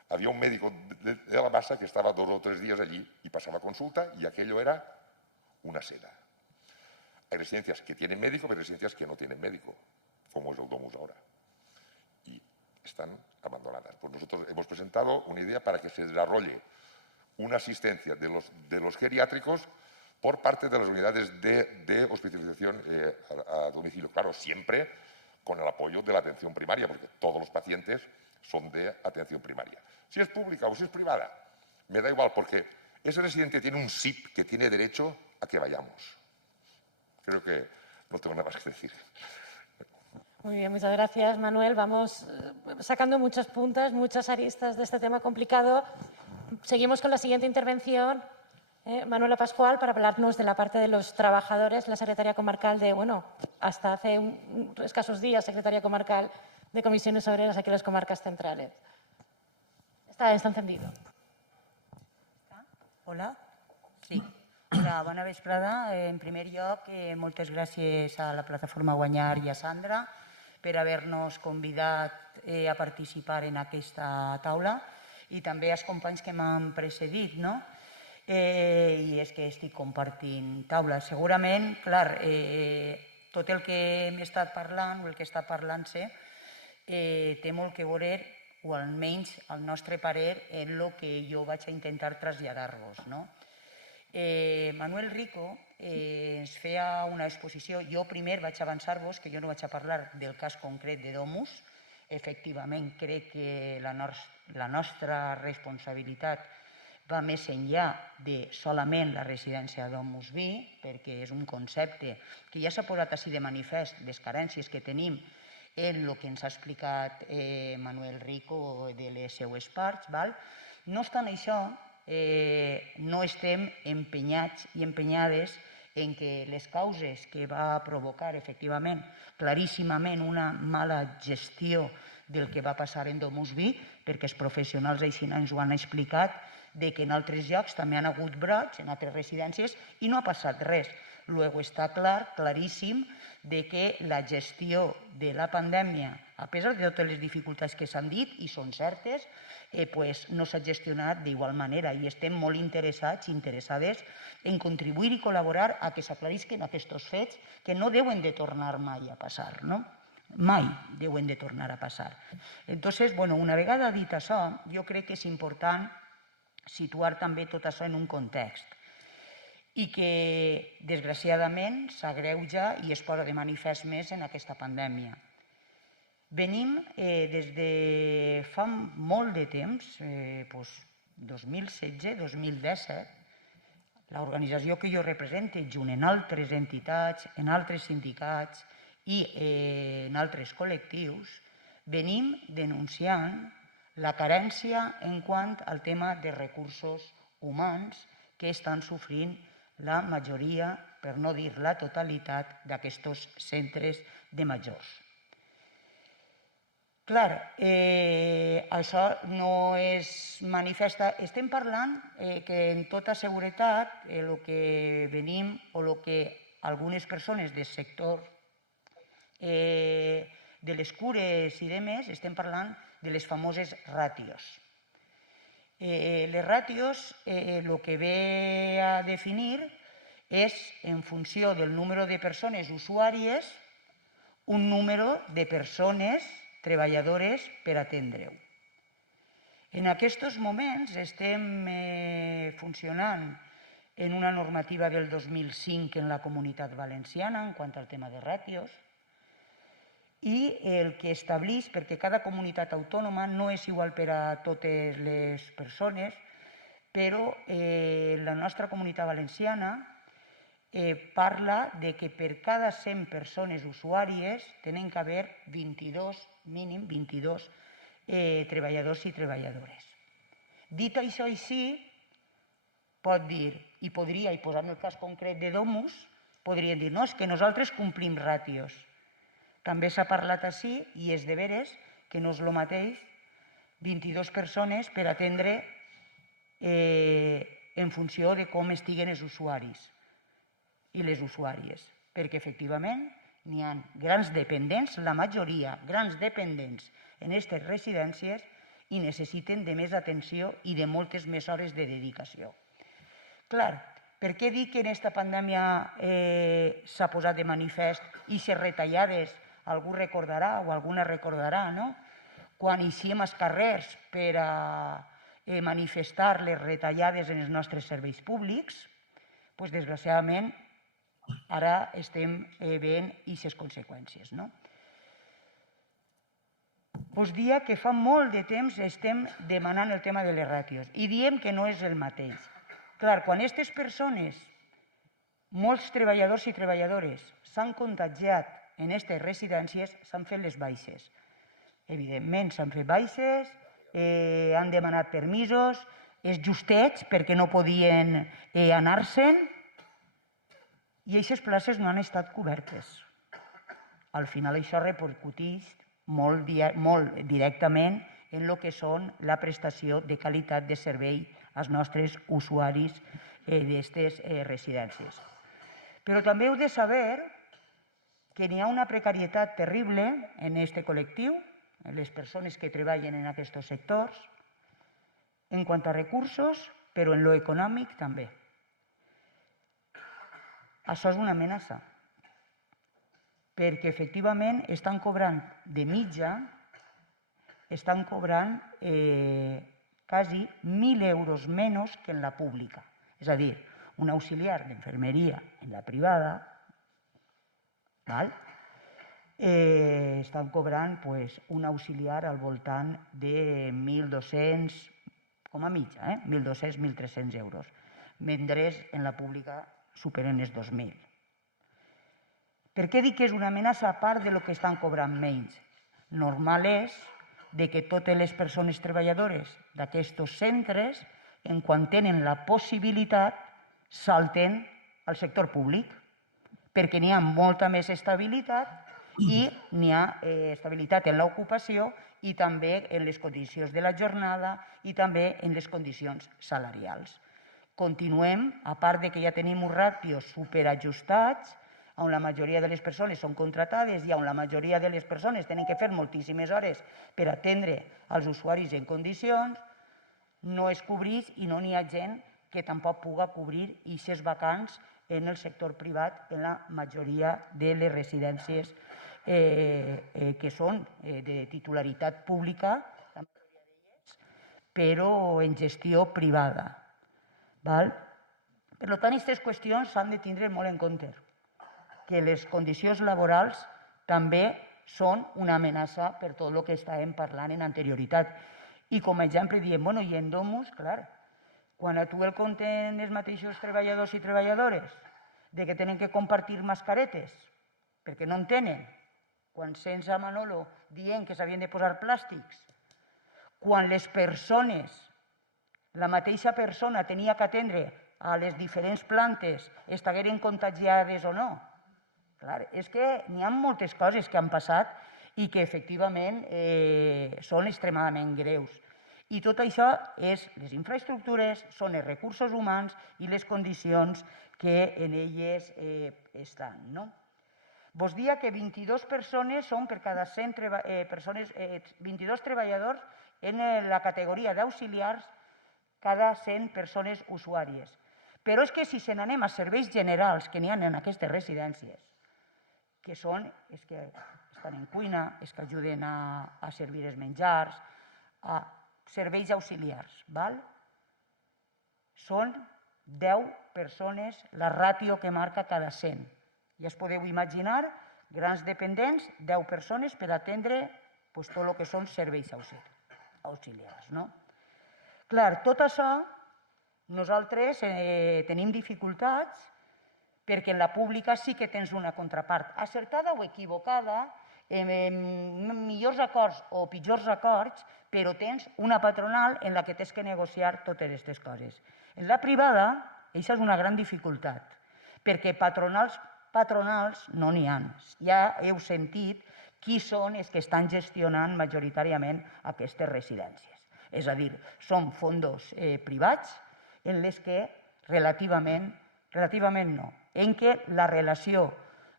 había un médico de la Bassa que estaba 2 o 3 días allí y pasaba consulta y aquello era una seda. Hay residencias que tienen médico, pero hay residencias que no tienen médico, como es el Domus ahora. Y están abandonadas. Pues nosotros hemos presentado una idea para que se desarrolle una asistencia de los geriátricos por parte de las unidades de hospitalización a domicilio. Claro, siempre con el apoyo de la atención primaria, porque todos los pacientes son de atención primaria. Si es pública o si es privada, me da igual, porque ese residente tiene un SIP que tiene derecho a que vayamos. Creo que no tengo nada más que decir. Muy bien, muchas gracias, Manuel. Vamos sacando muchos puntos, muchas aristas de este tema complicado. Seguimos con la siguiente intervención. Manuela Pascual, para hablarnos de la parte de los trabajadores, la secretaria comarcal de, bueno, hasta hace escasos días, secretaria comarcal de Comisiones Obreras aquí en las comarcas centrales. Está encendido. Hola. Sí. Hola, bona vesprada. En primer lloc, moltes gràcies a la plataforma Guanyar i a Sandra per haver-nos convidat a participar en aquesta taula i també als companys que m'han precedit, no? I és que estic compartint taula. Segurament, clar, tot el que hem estat parlant o el que està parlant-se té molt que veure, o almenys al nostre parer, en el que jo vaig a intentar traslladar-vos, no? Manuel Rico ens feia una exposició. Jo primer vaig avançar-vos que jo no vaig a parlar del cas concret de Domus. Efectivament, crec que la nostra responsabilitat va més enllà de solament la residència Domus Vi, perquè és un concepte que ja s'ha posat així de manifest, les carències que tenim en el que ens ha explicat Manuel Rico de les seues parts. No obstant això, no estem empenyats i empenyades en que les causes que va provocar, efectivament, claríssimament una mala gestió del que va passar en Domus Vi, perquè els professionals així ens ho han explicat, de que en altres llocs també han hagut brots, en altres residències, i no ha passat res. Luego està clar, claríssim, de que la gestió de la pandèmia a pesar de totes les dificultats que s'han dit, i són certes, no s'ha gestionat d'igual manera i estem molt interessats i interessades en contribuir i col·laborar a que s'aclarisquen aquests fets que no deuen de tornar mai a passar, no? Mai deuen de tornar a passar. Entonces, una vegada dit això, jo crec que és important situar també tot això en un context i que, desgraciadament, s'agreuja i es posa de manifest més en aquesta pandèmia. Venim des de fa molt de temps, 2016-2017, l'organització que jo represente, junt amb altres entitats, en altres sindicats i en altres col·lectius, venim denunciant la carència en quant al tema de recursos humans que estan sofrint la majoria, per no dir la totalitat, d'aquests centres de majors. Clar, això no es manifesta. Estem parlant que en tota seguretat el que venim o el que algunes persones del sector de les cures i demés estem parlant de les famoses ràtios. Les ràtios el que ve a definir és, en funció del número de persones usuàries, un número de persones treballadores per atendre-ho. En aquests moments estem funcionant en una normativa del 2005 en la Comunitat Valenciana en quant al tema de ràtios i el que estableix, perquè cada comunitat autònoma no és igual per a totes les persones, però la nostra Comunitat Valenciana parla de que per cada 100 persones usuàries tenen que haver 22, mínim 22, treballadors i treballadores. Dit això així, pot dir, i podria, i posant el cas concret de Domus, podrien dir, no, és que nosaltres complim ràtios. També s'ha parlat així, i és de veres que no és el mateix 22 persones per atendre en funció de com estiguen els usuaris i les usuàries, perquè efectivament n'hi ha grans dependents, la majoria grans dependents en aquestes residències i necessiten de més atenció i de moltes més hores de dedicació. Clar, per què dic que en aquesta pandèmia s'ha posat de manifest i les retallades, algú recordarà o alguna recordarà, no? Quan eixíem als carrers per a manifestar les retallades en els nostres serveis públics, doncs desgraciadament ara estem veient aquestes conseqüències. Us dia que fa molt de temps estem demanant el tema de les ràtios i diem que no és el mateix. Clar, quan aquestes persones, molts treballadors i treballadores, s'han contagiat en aquestes residències, s'han fet les baixes. Evidentment, s'han fet baixes, han demanat permisos, els justets perquè no podien anar-se'n, i aquestes places no han estat cobertes. Al final això repercuteix molt directament en el que són la prestació de qualitat de servei als nostres usuaris d'aquestes residències. Però també heu de saber que n'hi ha una precarietat terrible en aquest col·lectiu, en les persones que treballen en aquests sectors, en quant a recursos, però en lo econòmic també. Això és una amenaça, perquè efectivament estan cobrant de mitja, estan cobrant quasi 1.000 euros menys que en la pública. És a dir, un auxiliar d'infermeria en la privada estan cobrant un auxiliar al voltant de 1.200, com a mitja, 1.200-1.300 euros, mentre en la pública superen els 2.000. Per què dic que és una amenaça a part del que estan cobrant menys? Normal és que totes les persones treballadores d'aquests centres, en quan tenen la possibilitat, salten al sector públic, perquè n'hi ha molta més estabilitat i n'hi ha estabilitat en l'ocupació i també en les condicions de la jornada i també en les condicions salarials. Continuem, a part que ja tenim uns ràtios superajustats, on la majoria de les persones són contratades i on la majoria de les persones tenen que fer moltíssimes hores per atendre als usuaris en condicions, no es cobrís i no n'hi ha gent que tampoc puga cobrir aquestes vacants en el sector privat en la majoria de les residències que són de titularitat pública, la majoria d'elles, però en gestió privada. Per tant, aquestes qüestions s'han de tindre molt en compte, que les condicions laborals també són una amenaça per tot el que estàvem parlant en anterioritat. I com a exemple diem, bueno, i en Domus, clar, quan a tu el compten els mateixos treballadors i treballadores de que tenen que compartir mascaretes perquè no en tenen, quan sents a Manolo dient que s'havien de posar plàstics, quan les persones, la mateixa persona tenia que atendre a les diferents plantes, estigueren contagiades o no. Clar, és que n'hi ha moltes coses que han passat i que efectivament són extremadament greus. I tot això és les infraestructures, són els recursos humans i les condicions que en elles estan. Vos dia que 22 persones són per cada 100 persones, 22 treballadors en la categoria d'auxiliars cada 100 persones usuàries. Però és que si se n'anem a serveis generals que n'hi ha en aquestes residències, que són els que estan en cuina, els que ajuden a servir els menjars, a serveis auxiliars, són 10 persones la ràtio que marca cada 100. Ja us podeu imaginar, grans dependents, 10 persones per atendre tot el que són serveis auxiliars. Clar, tot això nosaltres tenim dificultats perquè en la pública sí que tens una contrapart, acertada o equivocada, millors acords o pitjors acords, però tens una patronal en la que tens que negociar totes aquestes coses. En la privada, això és una gran dificultat, perquè patronals no n'hi ha. Ja heu sentit qui són els que estan gestionant majoritàriament aquestes residències. És a dir, són fondos privats en les que relativament no, en què la relació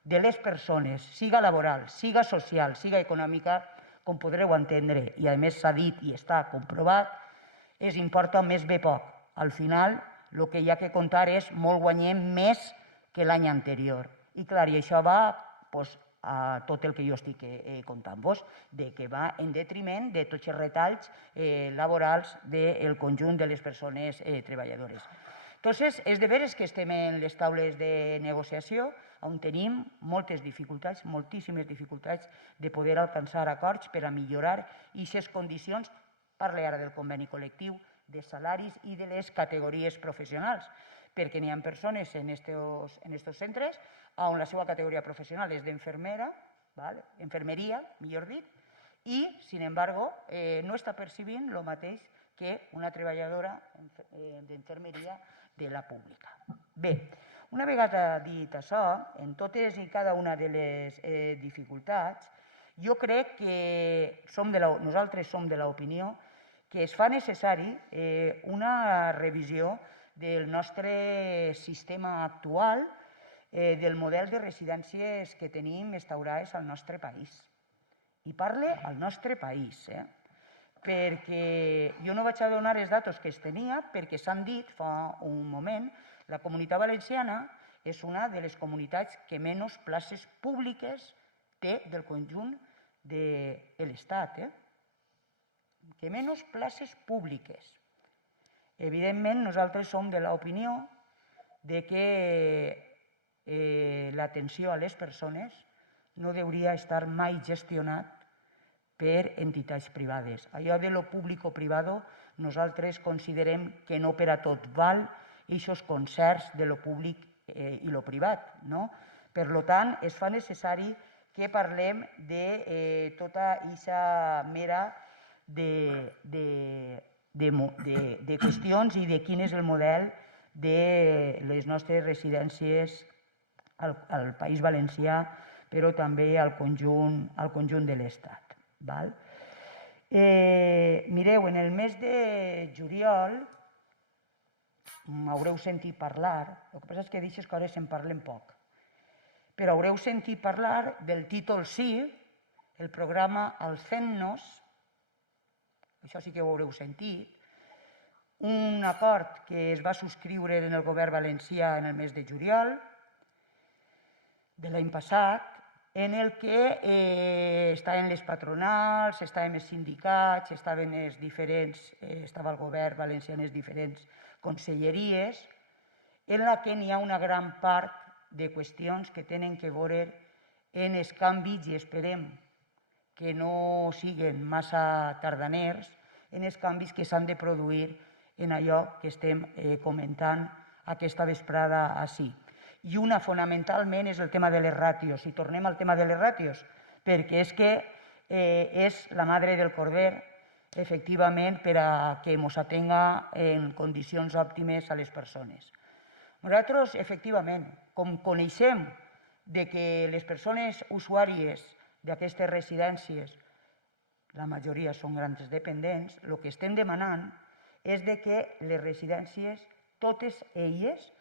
de les persones, siga laboral, siga social, siga econòmica, com podreu entendre, i a més s'ha dit i està comprovat, es importa més bé poc. Al final, el que hi ha que comptar és molt guanyem més que l'any anterior. I clar, i això va a tot el que jo estic contant-vos, que va en detriment de tots els retalls laborals del conjunt de les persones treballadores. Entonces, és de veres que estem en les taules de negociació on tenim moltes dificultats, moltíssimes dificultats de poder alcançar acords per a millorar aquestes condicions, parle ara del conveni col·lectiu, de salaris i de les categories professionals, perquè n'hi ha persones en aquests centres on la seva categoria professional és d'infermera, infermeria, millor dit, i, sin embargo, no està percibint el mateix que una treballadora d'infermeria de la pública. Bé, una vegada dit això, en totes i cada una de les dificultats, jo crec que nosaltres som de l'opinió que es fa necessari una revisió del nostre sistema actual, del model de residències que tenim instaurades al nostre país. I parle al nostre país, perquè jo no vaig a donar els datos que es tenia perquè s'han dit fa un moment, la Comunitat Valenciana és una de les comunitats que menys places públiques té del conjunt de l'Estat. Que menys places públiques. Evidentment, nosaltres som de l'opinió que l'atenció a les persones no hauria d'estar mai gestionat per entitats privades. Allò de lo público-privado, nosaltres considerem que no per a tot val aquests concerts de lo públic i lo privat. Per tant, es fa necessari que parlem de tota aquesta mera de qüestions i de quin és el model de les nostres residències al País Valencià, però també al conjunt de l'Estat. Mireu, en el mes de juliol m'haureu sentit parlar, el que passa és que d'aixes coses se'n parlen poc, però haureu sentit parlar del títol sí, el programa Alcem-nos, això sí que ho haureu sentit, un acord que es va subscriure en el govern valencià en el mes de juliol de l'any passat, en el que estaven les patronals, estaven els sindicats, estava el govern valencià en les diferents conselleries, en la que n'hi ha una gran part de qüestions que tenen que veure en els canvis, i esperem que no siguin massa tardaners, en els canvis que s'han de produir en allò que estem comentant aquesta vesprada ací. I una, fonamentalment, és el tema de les ràtios. I tornem al tema de les ràtios, perquè és que és la madre del corder, efectivament, per a que ens atenga en condicions òptimes a les persones. Nosaltres, efectivament, com coneixem que les persones usuàries d'aquestes residències, la majoria són grans dependents, el que estem demanant és que les residències, totes elles,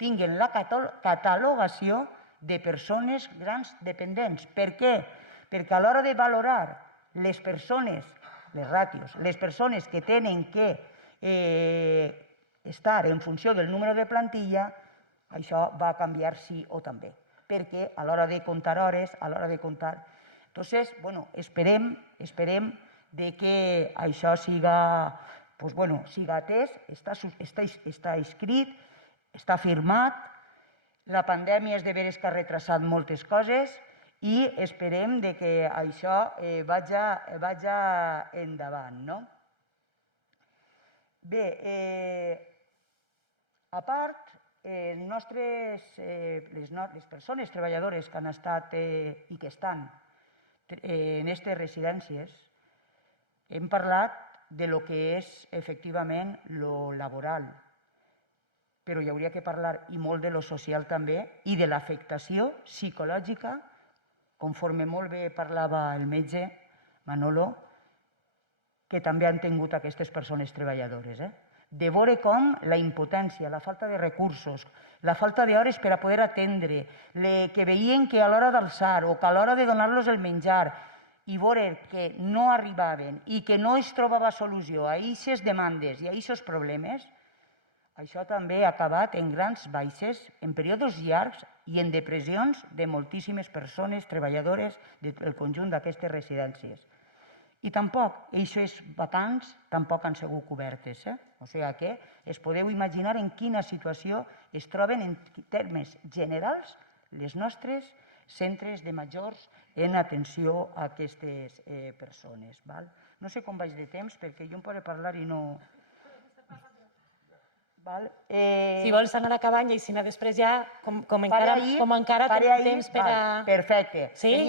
tinguin la catalogació de persones grans dependents. Per què? Perquè a l'hora de valorar les persones, les ràtios, les persones que tenen que estar en funció del número de plantilla, això va a canviar sí o també. Perquè a l'hora de comptar hores, a l'hora de comptar... Entonces, bueno, esperem que això siga atès, està escrit, està firmat, la pandèmia és de veres que ha retrasat moltes coses i esperem que això vagi endavant. Bé, a part, les persones treballadores que han estat i que estan en aquestes residències, hem parlat de lo que és efectivament lo laboral, però hi hauria que parlar i molt de lo social també i de l'afectació psicològica, conforme molt bé parlava el metge Manolo, que també han tingut aquestes persones treballadores. De veure com la impotència, la falta de recursos, la falta d'hores per a poder atendre, que veien que a l'hora d'alçar o que a l'hora de donar-los el menjar i veure que no arribaven i que no es trobava solució a aquestes demandes i a aquests problemes, això també ha acabat en grans baixes, en períodes llargs i en depressions de moltíssimes persones treballadores del conjunt d'aquestes residències. I tampoc, aquestes vacants tampoc han sigut cobertes. O sigui que es podeu imaginar en quina situació es troben en termes generals les nostres centres de majors en atenció a aquestes persones. No sé com vaig de temps, perquè jo em podré parlar i no... Si vols anar acabant i si no després ja, com encara tenim temps per a... Perfecte. Sí?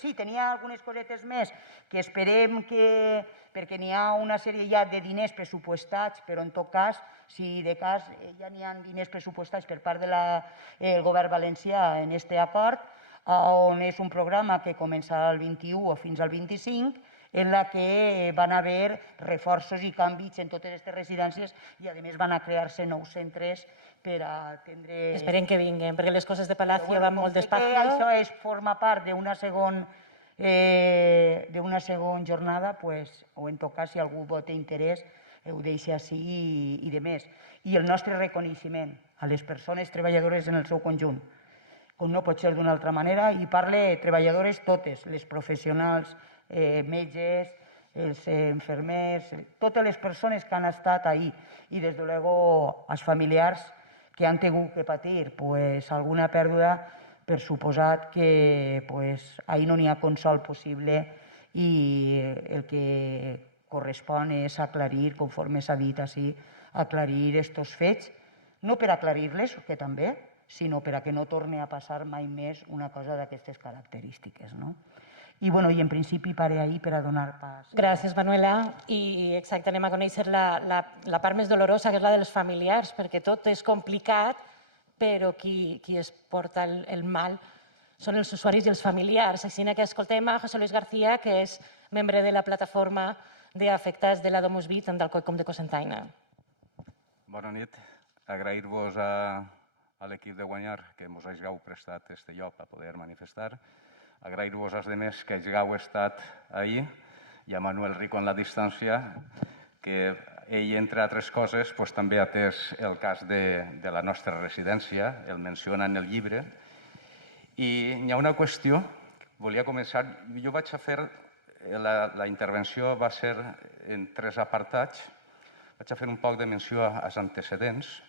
Sí, tenia algunes cosetes més que esperem que... perquè n'hi ha una sèrie ja de diners pressupostats, però en tot cas, si de cas ja n'hi ha diners pressupostats per part del govern valencià en aquest acord, on és un programa que comença el 21 o fins al 25, en la que van haver reforços i canvis en totes aquestes residències i, a més, van a crear-se nous centres per a atendre... Esperem que vinguin, perquè les coses de Palacio van molt despacio. Això forma part d'una segona jornada, o en tot cas, si algú té interès, ho deixa així i de més. I el nostre reconeixement a les persones treballadores en el seu conjunt, com no pot ser d'una altra manera, i parle treballadores totes, les professionals, metges, els infermers, totes les persones que han estat ahí i, des de luego, els familiars que han tingut que patir alguna pèrdua, per suposat que ahí no n'hi ha consol possible i el que correspon és aclarir, conforme s'ha dit així, aclarir aquests fets, no per aclarir-les, que també, sinó per a que no torni a passar mai més una cosa d'aquestes característiques. I en principi pare ahir per a donar pas. Gràcies, Manuela. I exacte, anem a conèixer la part més dolorosa, que és la dels familiars, perquè tot és complicat, però qui es porta el mal són els usuaris i els familiars. Així que escoltem a José Luis García, que és membre de la plataforma d'afectats de la Domus Vit, tant del COI com de Cocentaina. Bona nit. Agrair-vos a a l'equip de Guanyar que ens hagueu prestat este lloc per poder manifestar. Agrair-vos als demés que hagueu estat ahir i a Manuel Rico en la distància, que ell, entre altres coses, també ha atès el cas de la nostra residència, el menciona en el llibre. I hi ha una qüestió, volia començar, jo vaig a fer, la intervenció va ser en 3 apartats, vaig a fer un poc de menció als antecedents,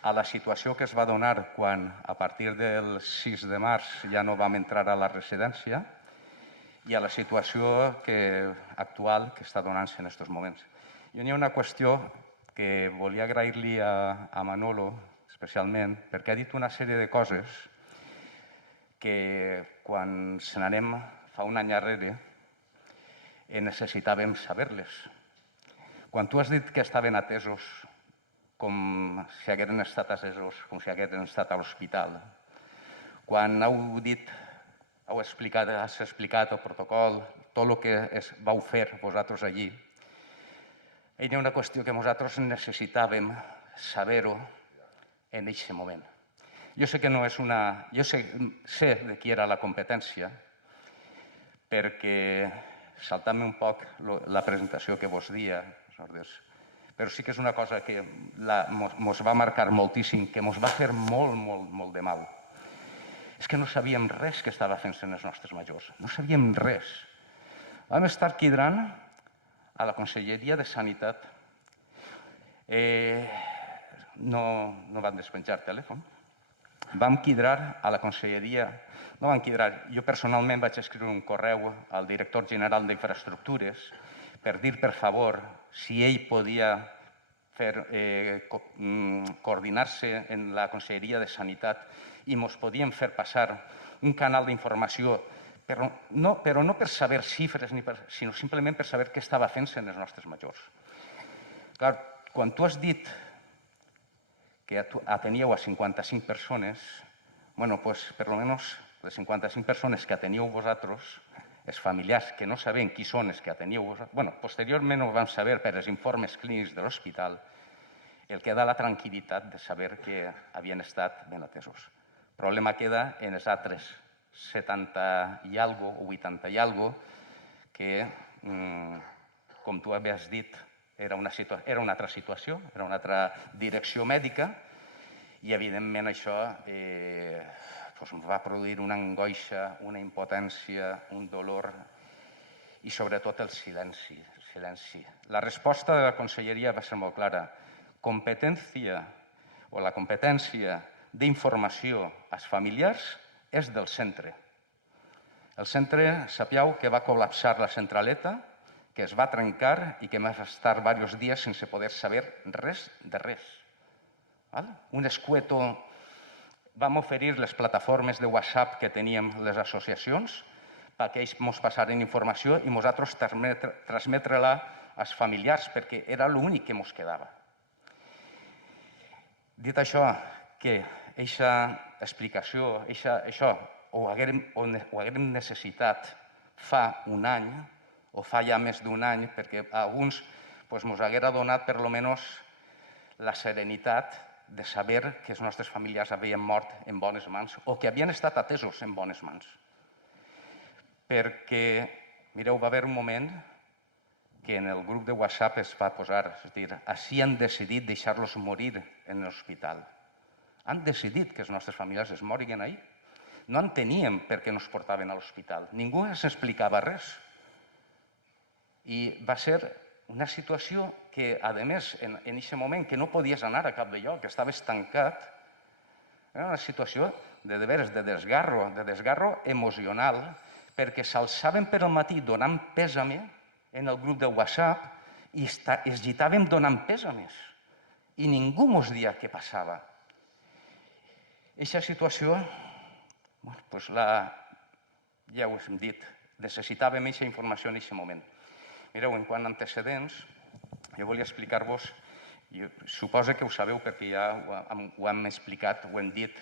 a la situació que es va donar quan, a partir del 6 de març, ja no vam entrar a la residència, i a la situació actual que està donant-se en aquests moments. I hi ha una qüestió que volia agrair-li a Manolo, especialment, perquè ha dit una sèrie de coses que quan se n'anem fa un any darrere necessitàvem saber-les. Quan tu has dit que estaven atesos com si hagueren estat atesos, com si hagueren estat a l'hospital, quan has explicat el protocol, tot el que vau fer vosaltres allí, hi ha una qüestió que nosaltres necessitàvem saber-ho en aquest moment. Jo sé que no és una... Jo sé de qui era la competència, perquè saltant-me un poc la presentació que vos dia, però sí que és una cosa que ens va marcar moltíssim, que ens va fer molt, molt, molt de mal. És que no sabíem res que estava fent-se en els nostres majors. No sabíem res. Vam estar quidrant a la Conselleria de Sanitat. No vam despenjar telèfon. Vam quidrar a la Conselleria... No vam quidrar. Jo personalment vaig escriure un correu al director general d'Infraestructures per dir, per favor, si ell podia coordinar-se en la Conselleria de Sanitat i ens podien fer passar un canal d'informació, però no per saber xifres, sinó simplement per saber què estava fent-se en els nostres majors. Clar, quan tu has dit que ateníeu a 55 persones, doncs, per almenys les 55 persones que ateníeu vosaltres, els familiars que no sabem qui són els que ateníeu vosaltres, posteriorment ho vam saber per els informes clínics de l'hospital, el que da la tranquil·litat de saber que havien estat ben atesos. El problema queda en els altres 70 i alguna cosa, o 80 i alguna cosa, que, com tu havies dit, era una altra situació, era una altra direcció mèdica, i evidentment això ens va produir una angoixa, una impotència, un dolor i sobretot el silenci. La resposta de la Conselleria va ser molt clara. La competència d'informació als familiars és del centre. El centre, sapeu que va col·lapsar la centraleta, que es va trencar i que va estar diversos dies sense poder saber res de res. Un escueto. Vam oferir les plataformes de WhatsApp que teníem les associacions perquè ells ens passaren informació i nosaltres transmetre-la als familiars perquè era l'únic que ens quedava. Dit això, que aquesta explicació, això ho haguem necessitat fa un any o fa ja més d'un any perquè a alguns ens haguera donat per almenys la serenitat de saber que els nostres familiars havien mort en bones mans o que havien estat atesos en bones mans. Perquè, mireu, va haver un moment que en el grup de WhatsApp es va posar, és a dir, així han decidit deixar-los morir en l'hospital. Han decidit que els nostres familiars es morien ahir. No enteníem per què no es portaven a l'hospital. Ningú ens explicava res. I va ser una situació que, a més, en aquest moment, que no podies anar a cap lloc, que estaves tancat, era una situació de desgarro emocional, perquè s'alçaven per al matí donant pèsame en el grup de WhatsApp i es gitàvem donant pèsames. I ningú ens dia què passava. Aquesta situació, ja ho hem dit, necessitàvem aquesta informació en aquest moment. Mireu, en quant a antecedents, jo volia explicar-vos, suposo que ho sabeu perquè ja ho hem explicat, ho hem dit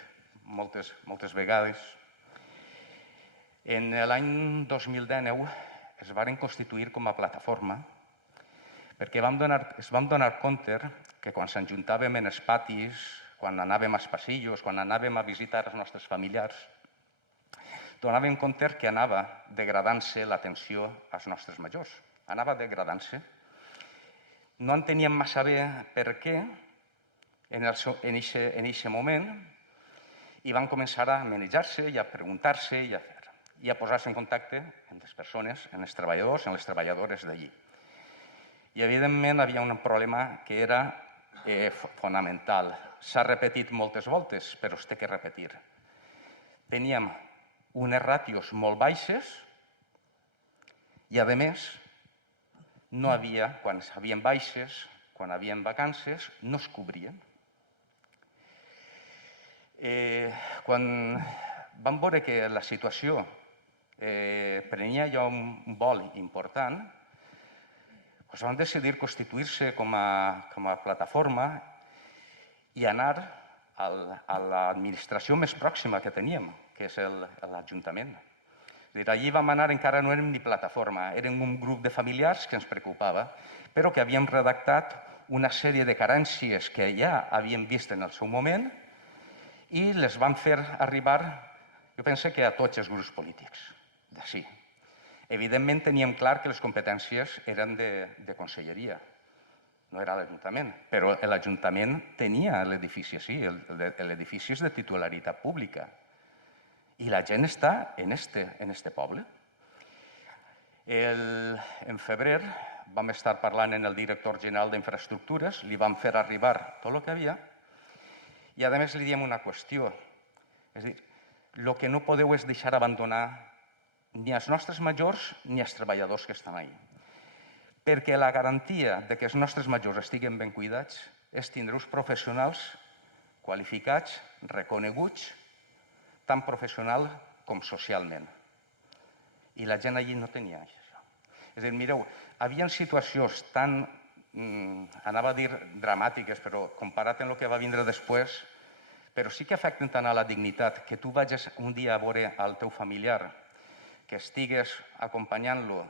moltes vegades. En l'any 2019 es varen constituir com a plataforma perquè es vam donar compte que quan s'enjuntàvem en els patis, quan anàvem als passillos, quan anàvem a visitar els nostres familiars, donàvem compte que anava degradant-se l'atenció als nostres majors. Anava degradant-se. No enteníem massa bé per què en aquest moment i van començar a manejar-se i a preguntar-se i a posar-se en contacte amb les persones, amb els treballadors, amb les treballadores d'allí. I, evidentment, hi havia un problema que era fonamental. S'ha repetit moltes voltes, però es té que repetir. Teníem unes ràtios molt baixes i, a més, no havia, quan hi havia baixes, quan hi havia vacances, no es cobrien. Quan vam veure que la situació prenia ja un vol important, van decidir constituir-se com a plataforma i anar a l'administració més pròxima que teníem, que és l'Ajuntament. Allí vam anar, encara no érem ni plataforma, érem un grup de familiars que ens preocupava, però que havíem redactat una sèrie de carències que ja havíem vist en el seu moment i les vam fer arribar, jo penso que a tots els grups polítics d'ací. Evidentment, teníem clar que les competències eren de conselleria, no era l'Ajuntament, però l'Ajuntament tenia l'edifici, sí, l'edifici és de titularitat pública i la gent està en este poble. En febrer vam estar parlant amb el director general d'Infraestructures, li vam fer arribar tot el que havia i, a més, li diem una qüestió. És a dir, el que no podeu és deixar abandonar ni als nostres majors ni als treballadors que estan ahí. Perquè la garantia que els nostres majors estiguen ben cuidats és tindre uns professionals qualificats, reconeguts, tant professional com socialment. I la gent allí no tenia això. És a dir, mireu, hi havia situacions tan, anava a dir dramàtiques, però comparat amb el que va vindre després, però sí que afecten tant a la dignitat, que tu vagis un dia a veure el teu familiar, que estigues acompanyant-lo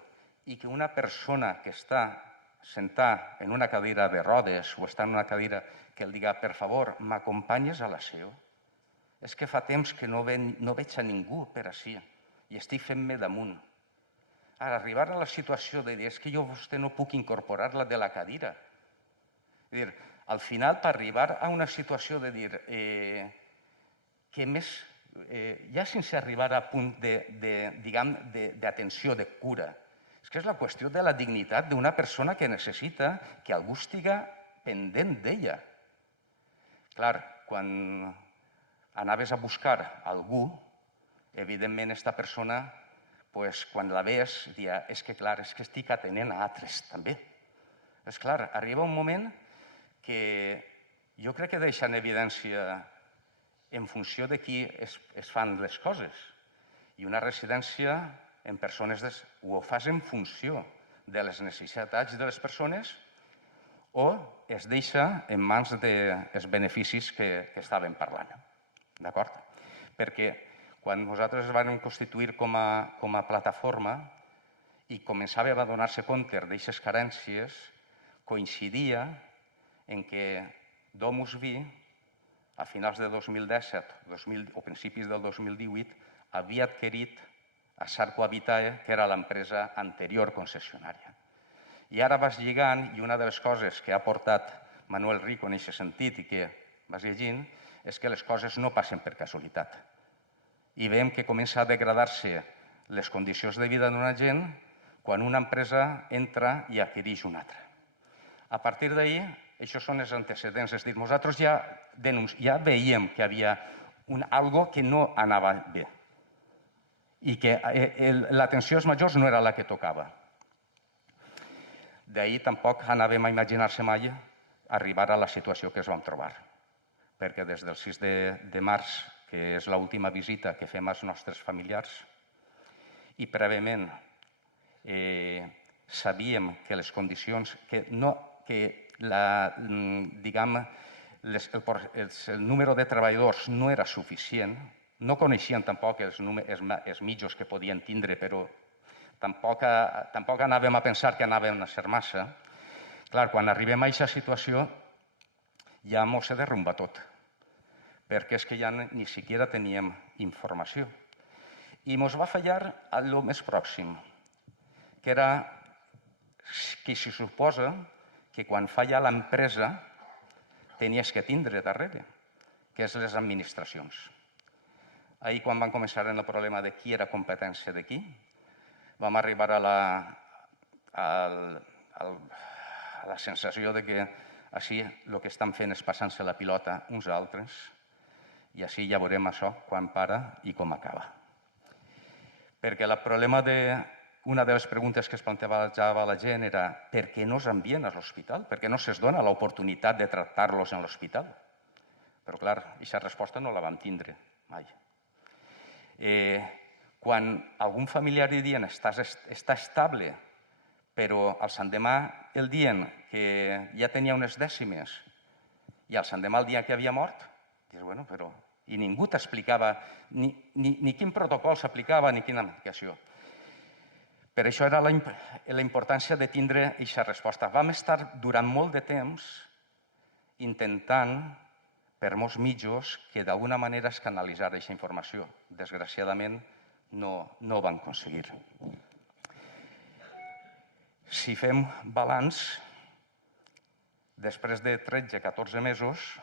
i que una persona que està sentada en una cadira de rodes o està en una cadira que el diga, per favor, m'acompanyes a la seu? És que fa temps que no veig a ningú per ací i estic fent-me damunt. Ara, arribar a la situació de dir, és que jo a vostè no puc incorporar-la de la cadira. És a dir, al final, per arribar a una situació de dir que més ja sense arribar a punt d'atenció, de cura. És que és la qüestió de la dignitat d'una persona que necessita que algú estiga pendent d'ella. Clar, quan anaves a buscar algú, evidentment, aquesta persona, quan la veies, dia, és que clar, és que estic atenent a altres també. És clar, arriba un moment que jo crec que deixa en evidència en funció de qui es fan les coses. I una residència en persones ho fas en funció de les necessitats de les persones o es deixa en mans dels beneficis que estàvem parlant. D'acord? Perquè quan nosaltres ens vam constituir com a plataforma i començàvem a donar-se compte d'aquestes carències, coincidia en què Domus Vi, a finals de 2017 o principis del 2018, havia adquirit a Sarco Habitae, que era l'empresa anterior concessionària. I ara vas lligant, i una de les coses que ha portat Manuel Rico en aquest sentit i que vas llegint, és que les coses no passen per casualitat. I veiem que comença a degradar-se les condicions de vida d'una gent quan una empresa entra i adquireix una altra. A partir d'ahir, això són els antecedents. És a dir, nosaltres ja veiem que hi havia algo que no anava bé i que l'atenció als majors no era la que tocava. D'ahir tampoc anàvem a imaginar-se mai arribar a la situació que es vam trobar, perquè des del 6 de març, que és l'última visita que fem als nostres familiars, i prèviament sabíem que les condicions, el número de treballadors no era suficient, no coneixien tampoc els mitjos que podien tindre, però tampoc anàvem a pensar que anàvem a ser massa. Clar, quan arribem a aquesta situació ja mos se derrumba tot. perquè és que ja ni siquiera teníem informació. I ens va fallar el més pròxim, que era que se suposa que quan falla l'empresa tenies que tindre darrere, que és les administracions. Ahir, quan vam començar el problema de qui era competència de qui, vam arribar a la sensació de que així el que estan fent és passant-se la pilota uns a altres i així ja veurem això quan para i com acaba. Perquè el problema una de les preguntes que es plantejava la gent era per què no s'envien a l'hospital? Per què no se'ls dona l'oportunitat de tractar-los en l'hospital? Però, clar, aquesta resposta no la vam tindre mai. Quan algun familiar li diuen està estable, però al l'endemà el dient que ja tenia unes dècimes i al l'endemà el dia que havia mort, dius, bueno, però... I ningú t'explicava ni quin protocol s'aplicava ni quina medicació. Per això era la importància de tindre aquesta resposta. Vam estar durant molt de temps intentant, per molts mitjos, que d'alguna manera es canalitzara aquesta informació. Desgraciadament, no ho vam aconseguir. Si fem balanç, després de 13-14 mesos,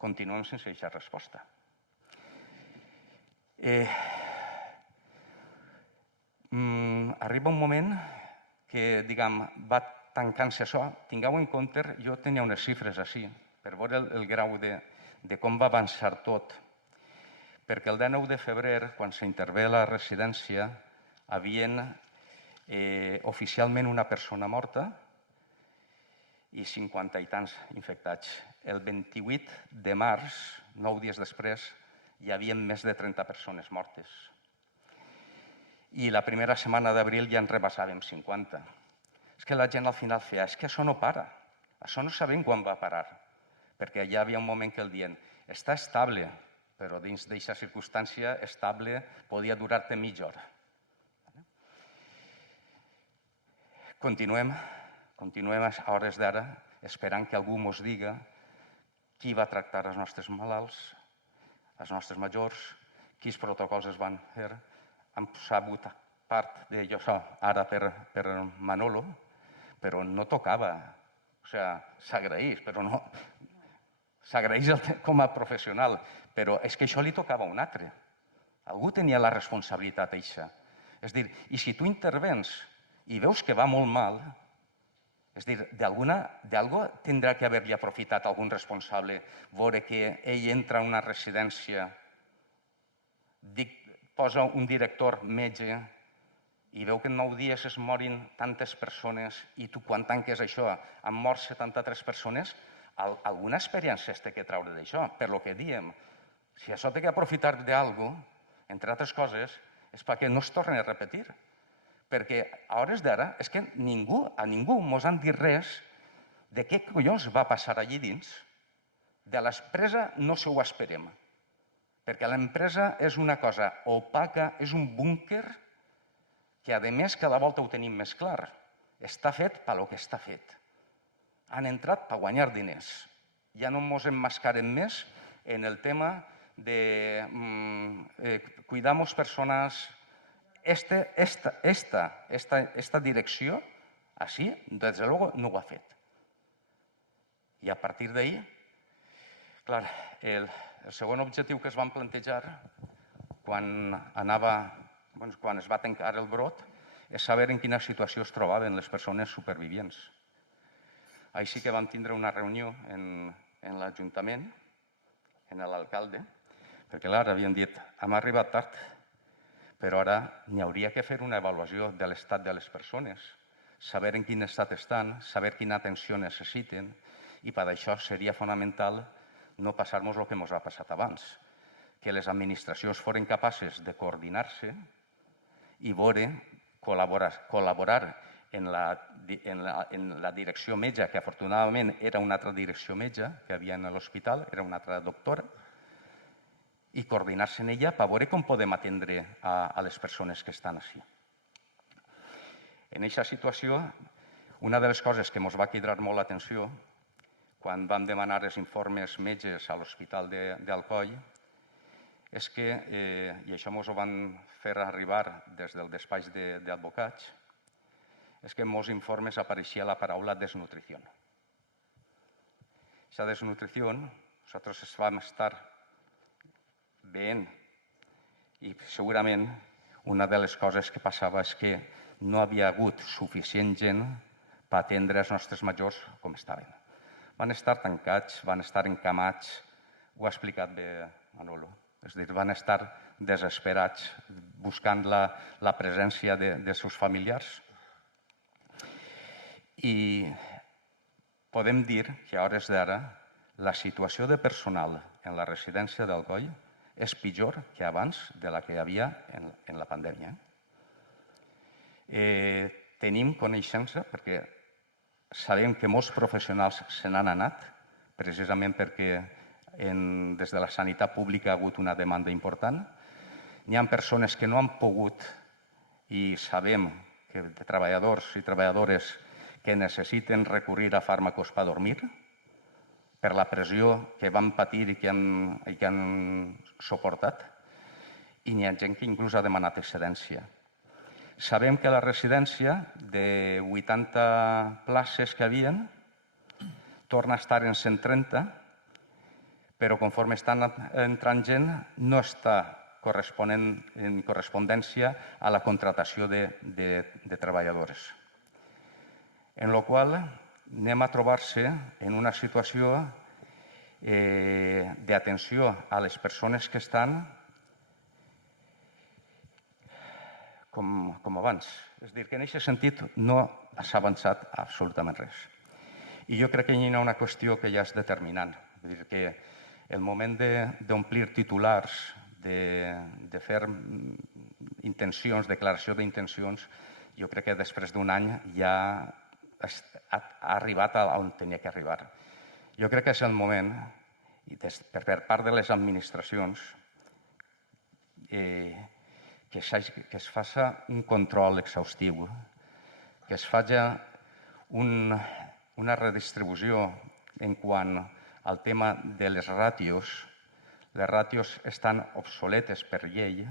continuem sense aquesta resposta. Arriba un moment que, diguem, va tancant-se això. Tingueu en compte, jo tenia unes xifres així, per veure el grau de com va avançar tot. Perquè el 19 de febrer, quan s'intervé a la residència, havien oficialment una persona morta i 50 i tants infectats. El 28 de març, 9 dies després, hi havia més de 30 persones mortes. I la primera setmana d'abril ja en rebassàvem 50. És que la gent al final feia, és que això no para, això no sabem quan va parar. Perquè ja havia un moment que el dient, està estable, però dins d'aquesta circumstància estable podia durar-te mitja hora. Continuem a hores d'ara esperant que algú ens diga qui va tractar els nostres malalts, els nostres majors, quins protocols es van fer. Hem sabut part d'allò ara per Manolo, però no tocava. O sigui, s'agraeix, però no... S'agraeix com a professional, però és que això li tocava a un altre. Algú tenia la responsabilitat d'això. És a dir, i si tu intervens i veus que va molt mal, és a dir, d'algú tindrà que haver-li aprofitat algun responsable, veure que ell entra a una residència, posa un director metge i veu que en 9 dies es morin tantes persones i tu quan tanques això han mort 73 persones, alguna experiència es té que treure d'això. Per lo que diem, si això té que aprofitar d'algú, entre altres coses, és perquè no es torni a repetir. Perquè a hores d'ara és que a ningú ens han dit res de què collons va passar allí dins. De l'empresa no s'ho esperem. Perquè l'empresa és una cosa opaca, és un búnquer que, a més, cada volta ho tenim més clar. Està fet pel que està fet. Han entrat per guanyar diners. Ja no ens emmascarem més en el tema de cuidamos personas. Esta direcció, així, desde luego, no ho ha fet. I a partir d'ahí, clar, el segon objectiu que es van plantejar quan es va tancar el brot és saber en quina situació es trobaven les persones supervivents. Així que vam tindre una reunió en l'Ajuntament, en l'alcalde, perquè, clar, havien dit, hem arribat tard, però ara n'hi hauria que fer una avaluació de l'estat de les persones, saber en quin estat estan, saber quina atenció necessiten, i per això seria fonamental no passar-nos el que ens ha passat abans, que les administracions foren capaces de coordinar-se i col·laborar en la direcció metge, que afortunadament era una altra direcció metge que hi havia a l'hospital, era una altra doctora, i coordinar-se en ella per veure com podem atendre a les persones que estan així. En aquesta situació, una de les coses que ens va cridar molt l'atenció, quan vam demanar els informes metges a l'Hospital d'Alcoi, és que, i això ens ho van fer arribar des del despatx d'advocats, és que en molts informes apareixia la paraula desnutrició. Aquesta desnutrició, nosaltres vam estar veient i segurament una de les coses que passava és que no havia hagut suficient gent per atendre els nostres majors com estaven. Van estar tancats, van estar encamats, ho ha explicat bé Manolo. És a dir, van estar desesperats buscant la presència dels seus familiars. I podem dir que a hores d'ara la situació de personal en la residència d'Alcoi és pitjor que abans de la que hi havia en la pandèmia. Tenim coneixença, perquè sabem que molts professionals se n'han anat, precisament perquè des de la sanitat pública ha hagut una demanda important. N'hi ha persones que no han pogut i sabem que de treballadors i treballadores que necessiten recurrir a fàrmacos per dormir per la pressió que van patir i que han suportat. I n'hi ha gent que inclús ha demanat excedència. Sabem que la residència, de 80 places que havien, torna a estar en 130, però conforme estan entrant gent no està corresponent en correspondència a la contratació de treballadores. En la qual anem a trobar-se en una situació d'atenció a les persones que estan com abans. És a dir, que en aquest sentit no s'ha avançat absolutament res. I jo crec que hi ha una qüestió que ja és determinant. És a dir, que el moment d'omplir titulars, de fer intencions, declaració d'intencions, jo crec que després d'un any ja ha arribat on tenia que arribar. Jo crec que és el moment, per part de les administracions, que es faci un control exhaustiu, que es faci una redistribució en quant al tema de les ràtios. Les ràtios estan obsoletes per llei,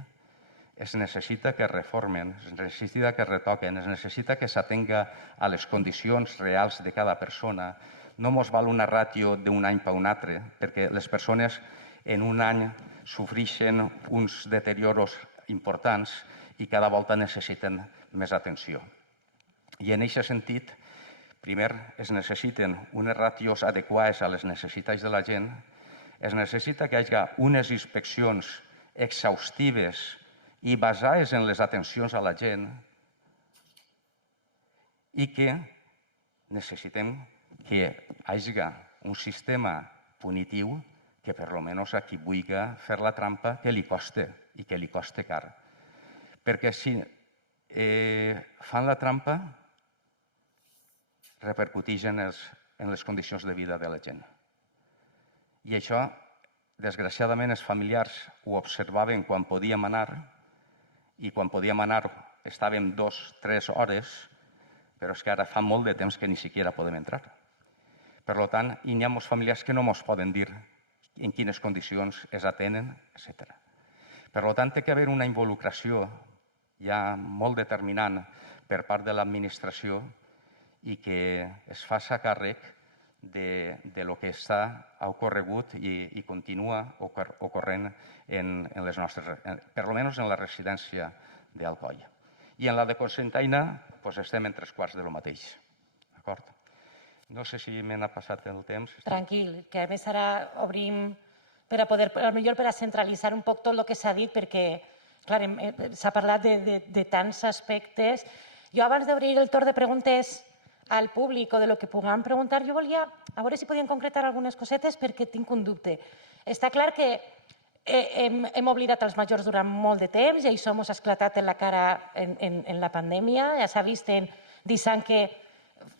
es necessita que es reformen, es necessita que es retoquen, es necessita que s'atenga a les condicions reals de cada persona. No ens val una ràtio d'un any per un altre, perquè les persones en un any sofreixen uns deterioros importants i cada volta necessiten més atenció. I en aquest sentit, primer, es necessiten unes ràtios adequades a les necessitats de la gent, es necessita que hi hagi unes inspeccions exhaustives i basades en les atencions a la gent i que necessitem que hi hagi un sistema punitiu que per almenys a qui vulgui fer la trampa que li costi i que li costi car. Perquè si fan la trampa repercuteix en les condicions de vida de la gent. I això, desgraciadament, els familiars ho observaven quan podíem anar i quan podíem anar estàvem 2 o 3 hores, però és que ara fa molt de temps que ni siquiera podem entrar. Per tant, hi ha molts familiars que no ens poden dir en quines condicions es atenen, etc. Per tant, té que haver una involucració ja molt determinant per part de l'administració i que es faci càrrec del que ha ocorregut i continua ocorrent en les nostres, per almenys en la residència d'Alcoi. I en la de Cocentaina estem en 3/4 del mateix. D'acord? No sé si me n'ha passat el temps. Tranquil, que a més ara obrim per a poder, potser per a centralitzar un poc tot el que s'ha dit, perquè s'ha parlat de tants aspectes. Jo abans d'obrir el torn de preguntes al públic o de lo que puguem preguntar, jo volia a veure si podien concretar algunes cosetes perquè tinc un dubte. Està clar que hem oblidat els majors durant molt de temps i això ens ha esclatat en la cara en la pandèmia. Ja s'ha vist en dissant que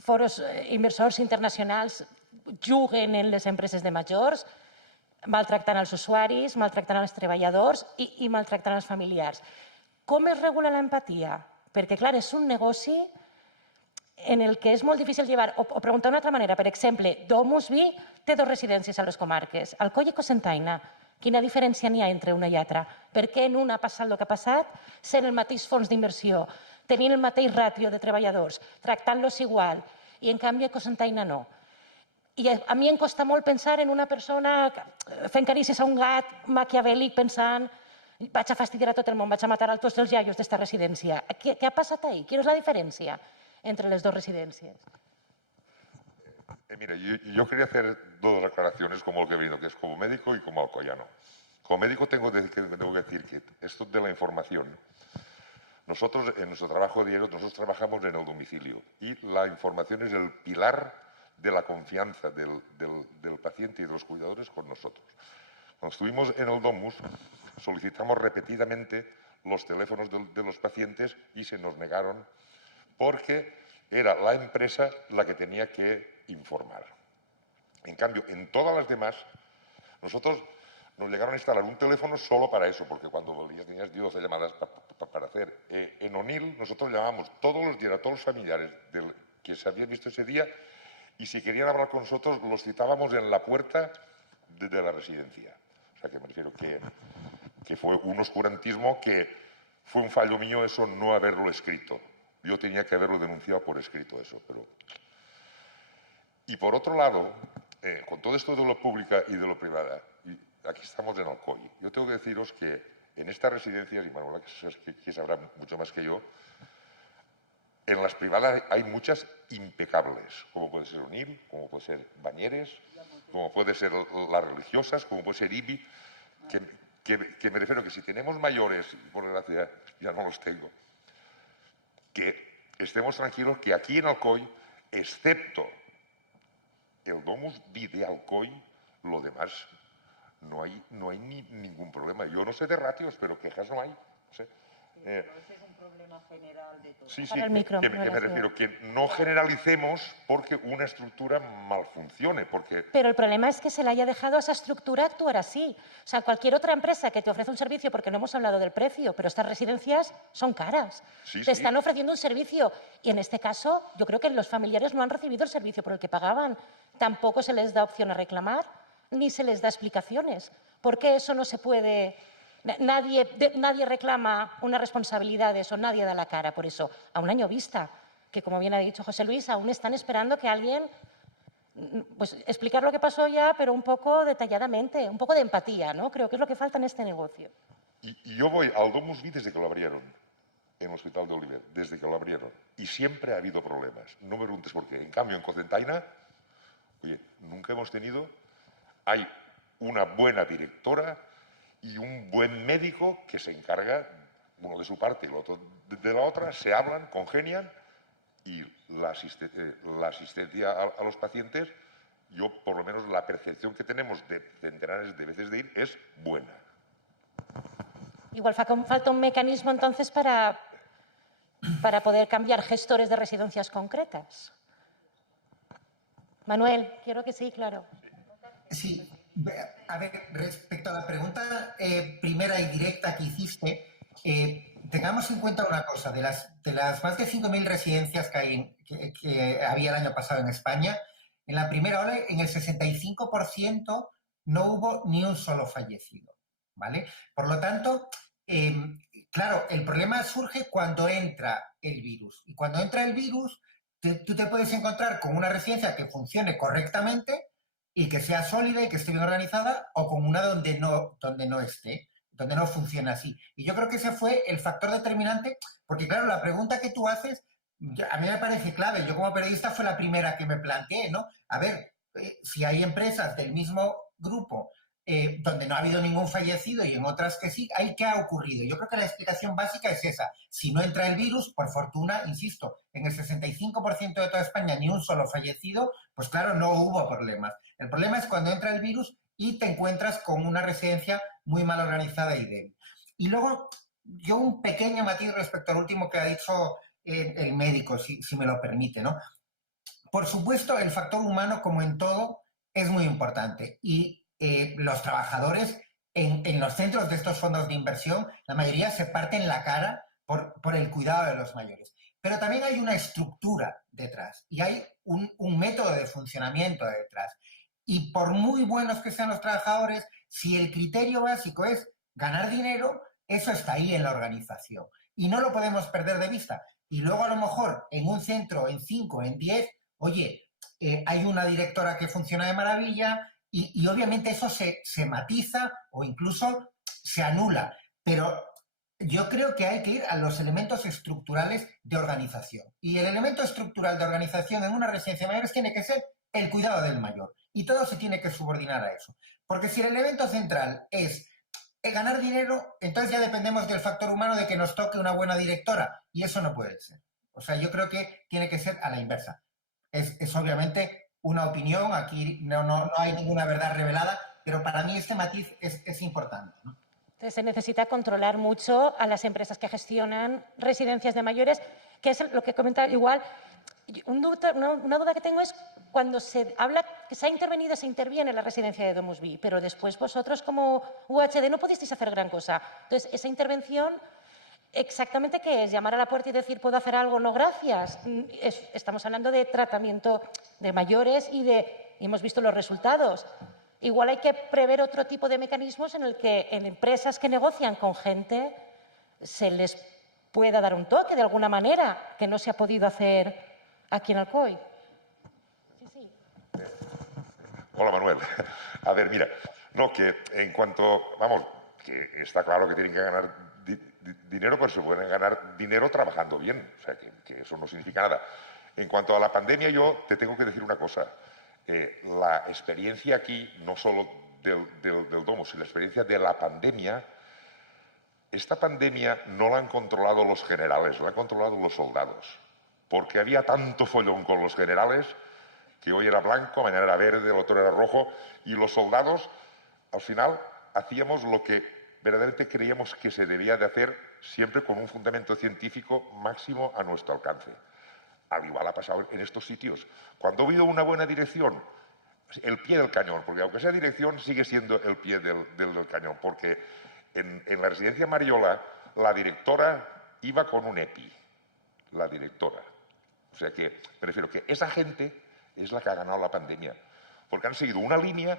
foros inversors internacionals juguen en les empreses de majors, maltractant els usuaris, maltractant els treballadors i maltractant els familiars. Com es regula l'empatia? Perquè, clar, és un negoci en el que és molt difícil llevar, o preguntar d'una altra manera, per exemple, Domusvi té 2 residències a les comarques, Alcoi i Cocentaina. Quina diferència n'hi ha entre una i altra? Per què en una ha passat el que ha passat, sent el mateix fons d'inversió, tenint el mateix ràtio de treballadors, tractant-los igual, i en canvi a Cocentaina no? I a mi em costa molt pensar en una persona fent carícies a un gat maquiavèlic pensant vaig a fastidiar a tot el món, vaig a matar a tots els iaios d'esta residència. Què ha passat ahí? Quina és la diferència entre les 2 residencias? Mira, yo quería hacer 2 aclaraciones como lo que he venido, que es como médico y como alcoyano. Como médico tengo que decir que esto de la información, nosotros en nuestro trabajo diario, nosotros trabajamos en el domicilio y la información es el pilar de la confianza del paciente y de los cuidadores con nosotros. Cuando estuvimos en el Domus, solicitamos repetidamente los teléfonos de los pacientes y se nos negaron porque era la empresa la que tenía que informar. En cambio, en todas las demás, nosotros nos llegaron a instalar un teléfono solo para eso, porque cuando tenías 12 llamadas para hacer. En O'Neill nosotros llamamos todos los días a todos los familiares que se habían visto ese día y si querían hablar con nosotros los citábamos en la puerta de la residencia. O sea que me refiero que fue un oscurantismo que fue un fallo mío eso no haberlo escrito. Yo tenía que haberlo denunciado por escrito eso. Y por otro lado, con todo esto de lo pública y de lo privada, y aquí estamos en Alcoy. Yo tengo que deciros que en estas residencias, y Manuela que sabrá mucho más que yo, en las privadas hay muchas impecables, como puede ser O'Neill, como puede ser Bañeres, como puede ser las religiosas, como puede ser IBI, que me refiero que si tenemos mayores, y por desgracia ya no los tengo, que estemos tranquilos que aquí en Alcoy, excepto el Domus Vi de Alcoy, lo demás no hay ningún problema. Yo no sé de ratios, pero quejas no hay. No sé. Pero ese es un problema general de todo. Sí, Para el micro, que me refiero que no generalicemos porque una estructura mal funcione. Pero el problema es que se le haya dejado a esa estructura actuar así. O sea, cualquier otra empresa que te ofrece un servicio, porque no hemos hablado del precio, pero estas residencias son caras. Te están ofreciendo un servicio y en este caso yo creo que los familiares no han recibido el servicio por el que pagaban. Tampoco se les da opción a reclamar ni se les da explicaciones. ¿Por qué eso no se puede...? Nadie reclama unas responsabilidades o nadie da la cara por eso. A un año vista, que como bien ha dicho José Luis, aún están esperando que alguien pues, explicar lo que pasó ya, pero un poco detalladamente, un poco de empatía, ¿no? Creo que es lo que falta en este negocio. Y yo voy al Domus Vi desde que lo abrieron, en el Hospital de Oliver, desde que lo abrieron. Y siempre ha habido problemas. No me preguntes por qué. En cambio, en Cocentaina, oye, nunca hemos tenido... Hay una buena directora y un buen médico que se encarga, uno de su parte y el otro de la otra, se hablan, congenian y la asistencia a los pacientes, yo por lo menos la percepción que tenemos de centenares de veces de ir es buena. Igual falta un mecanismo entonces para poder cambiar gestores de residencias concretas. Manuel, quiero que sí, claro. Sí, a ver, respecto a la pregunta primera y directa que hiciste, tengamos en cuenta una cosa, de las más de 5.000 residencias que había el año pasado en España, en la primera ola, en el 65% no hubo ni un solo fallecido, ¿vale? Por lo tanto, claro, el problema surge cuando entra el virus. Y cuando entra el virus, tú te puedes encontrar con una residencia que funcione correctamente y que sea sólida y que esté bien organizada, o con una donde no esté, donde no funcione así. Y yo creo que ese fue el factor determinante, porque claro, la pregunta que tú haces, a mí me parece clave. Yo como periodista fue la primera que me planteé, ¿no? A ver, si hay empresas del mismo grupo donde no ha habido ningún fallecido y en otras que sí, ¿qué ha ocurrido? Yo creo que la explicación básica es esa. Si no entra el virus, por fortuna, insisto, en el 65% de toda España ni un solo fallecido, pues claro, no hubo problemas. El problema es cuando entra el virus y te encuentras con una residencia muy mal organizada y débil. Y luego, yo un pequeño matiz respecto al último que ha dicho el médico, si me lo permite, ¿no? Por supuesto, el factor humano, como en todo, es muy importante. Y los trabajadores en los centros de estos fondos de inversión, la mayoría se parten la cara por el cuidado de los mayores. pero también hay una estructura detrás y hay un método de funcionamiento detrás. Y por muy buenos que sean los trabajadores, si el criterio básico es ganar dinero, eso está ahí en la organización y no lo podemos perder de vista. Y luego a lo mejor en un centro, en 5, en 10, oye, hay una directora que funciona de maravilla y obviamente eso se matiza o incluso se anula. Pero yo creo que hay que ir a los elementos estructurales de organización. Y el elemento estructural de organización en una residencia de mayores tiene que ser el cuidado del mayor. Y todo se tiene que subordinar a eso. Porque si el elemento central es ganar dinero, entonces ya dependemos del factor humano de que nos toque una buena directora. Y eso no puede ser. O sea, yo creo que tiene que ser a la inversa. Es obviamente una opinión, aquí no hay ninguna verdad revelada, pero para mí este matiz es importante, ¿no? Entonces, se necesita controlar mucho a las empresas que gestionan residencias de mayores, que es lo que comentaba igual. Una duda que tengo es cuando se habla que se ha intervenido, se interviene en la residencia de Domusvi, pero después vosotros como UHD no pudisteis hacer gran cosa. Entonces, esa intervención, ¿exactamente qué es? ¿Llamar a la puerta y decir, ¿puedo hacer algo? No, gracias. Estamos hablando de tratamiento de mayores y hemos visto los resultados. Igual hay que prever otro tipo de mecanismos en el que en empresas que negocian con gente se les pueda dar un toque de alguna manera que no se ha podido hacer aquí en Alcoy. Sí. Hola, Manuel. A ver, mira, no, que en cuanto, vamos, que está claro que tienen que ganar dinero, pero se pueden ganar dinero trabajando bien, o sea, que eso no significa nada. En cuanto a la pandemia, yo te tengo que decir una cosa. La experiencia aquí, no solo del Domus, sino la experiencia de la pandemia, esta pandemia no la han controlado los generales, la han controlado los soldados, porque había tanto follón con los generales que hoy era blanco, mañana era verde, el otro era rojo, y los soldados, al final, hacíamos lo que verdaderamente creíamos que se debía de hacer, siempre con un fundamento científico máximo a nuestro alcance. Al igual ha pasado en estos sitios. Cuando ha habido una buena dirección, el pie del cañón, porque aunque sea dirección, sigue siendo el pie del cañón, porque en la residencia Mariola, la directora iba con un EPI, la directora. O sea que, me refiero que esa gente es la que ha ganado la pandemia, porque han seguido una línea,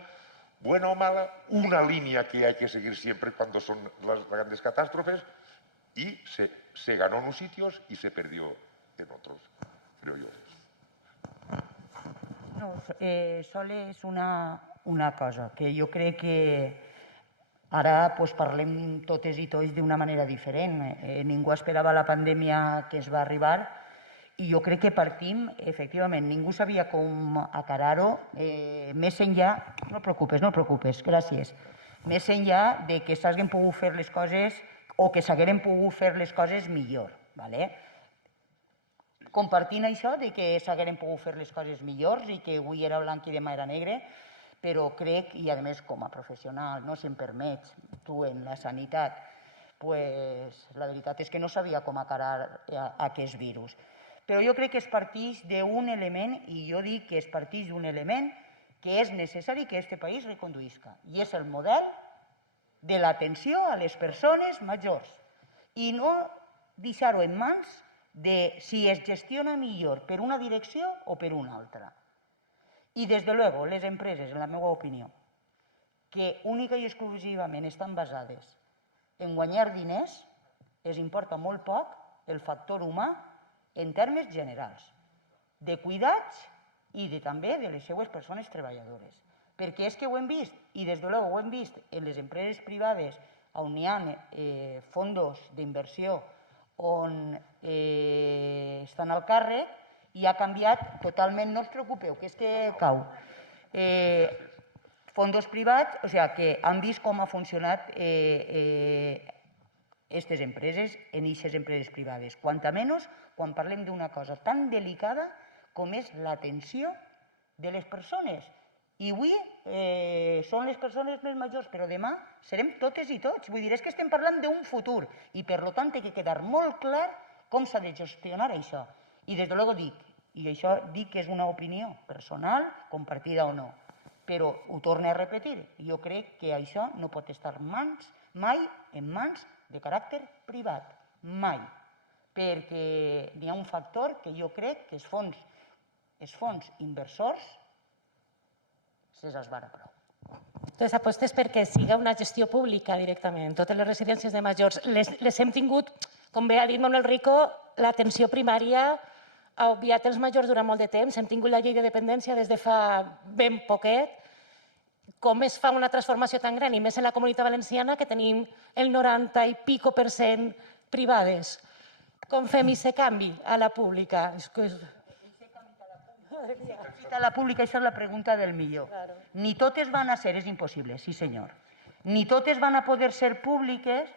buena o mala, una línea que hay que seguir siempre cuando son las grandes catástrofes, y se ganó en unos sitios y se perdió en otros, creo yo. No, sol és una cosa, que jo crec que ara pues, parlem totes i tots d'una manera diferent. Ningú esperava la pandèmia que es va arribar i jo crec que partim, efectivament, ningú sabia com acarar-ho, més enllà, no et preocupes, gràcies, més enllà de que s'hagin pogut fer les coses o que s'hagueren pogut fer les coses millor, ¿vale? Compartint això de que s'hagueren pogut fer les coses millors i que avui era blanc i demà era negre, però crec, i a més com a professional, no, si em permets, tu en la sanitat, pues, la veritat és que no sabia com acarar aquest virus. Però jo crec que es parteix d'un element, i jo dic que es parteix d'un element que és necessari que aquest país reconduïsca, i és el model de l'atenció a les persones majors, i no deixar-ho en mans de si es gestiona millor per una direcció o per una altra. I, des de luego, les empreses, en la meva opinió, que única i exclusivament estan basades en guanyar diners, els importa molt poc el factor humà en termes generals, de cuidats i també de les seues persones treballadores. Perquè és que ho hem vist, i des de luego ho hem vist en les empreses privades on hi ha fondos d'inversió on estan al càrrec i ha canviat totalment, no us preocupeu, que és que cau. Fondos privats, o sigui, que han vist com ha funcionat aquestes empreses en aquestes empreses privades. Quant a menys, quan parlem d'una cosa tan delicada com és l'atenció de les persones. I avui són les persones més majors, però demà serem totes i tots. Vull dir, és que estem parlant d'un futur i, per tant, té que quedar molt clar com s'ha de gestionar això. I, des de luego, dic, i això dic que és una opinió personal, compartida o no, però ho torno a repetir, jo crec que això no pot estar mai en mans de caràcter privat, mai. perquè n'hi ha un factor que jo crec que els fons inversors se'ls esbara prou. Entonces, apostes perquè siga una gestió pública directament. Totes les residències de majors les hem tingut, com bé ha dit Manuel Rico, l'atenció primària ha obviat els majors durant molt de temps. Hem tingut la llei de dependència des de fa ben poquet. Com es fa una transformació tan gran, i més en la Comunitat Valenciana, que tenim el 90 i pico % privades? Com fem aquest canvi a la pública? A la pública, aquesta és la pregunta del millor. Ni totes van a ser, és impossible, sí senyor. Ni totes van a poder ser públiques,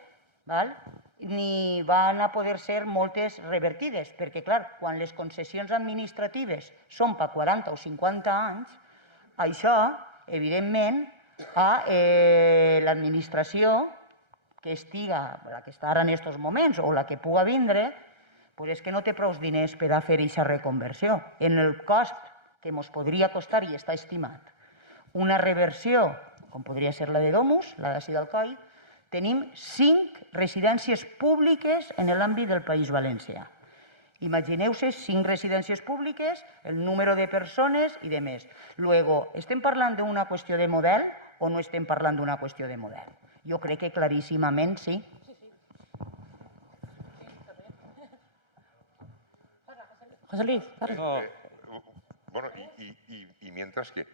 ni van a poder ser moltes revertides, perquè, clar, quan les concessions administratives són per 40 o 50 anys, això, evidentment, l'administració que estiga, la que està ara en aquests moments o la que puga vindre, és que no té prou diners per a fer aquesta reconversió. En el cost que ens podria costar, i està estimat, una reversió, com podria ser la de Domus, la d'ací d'Alcoi, tenim 5 residències públiques en l'àmbit del País Valencià. Imagineu-se 5 residències públiques, el número de persones i de més. Luego, estem parlant d'una qüestió de model o no estem parlant d'una qüestió de model? Jo crec que claríssimament sí. José Luis, Bueno, y mientras que...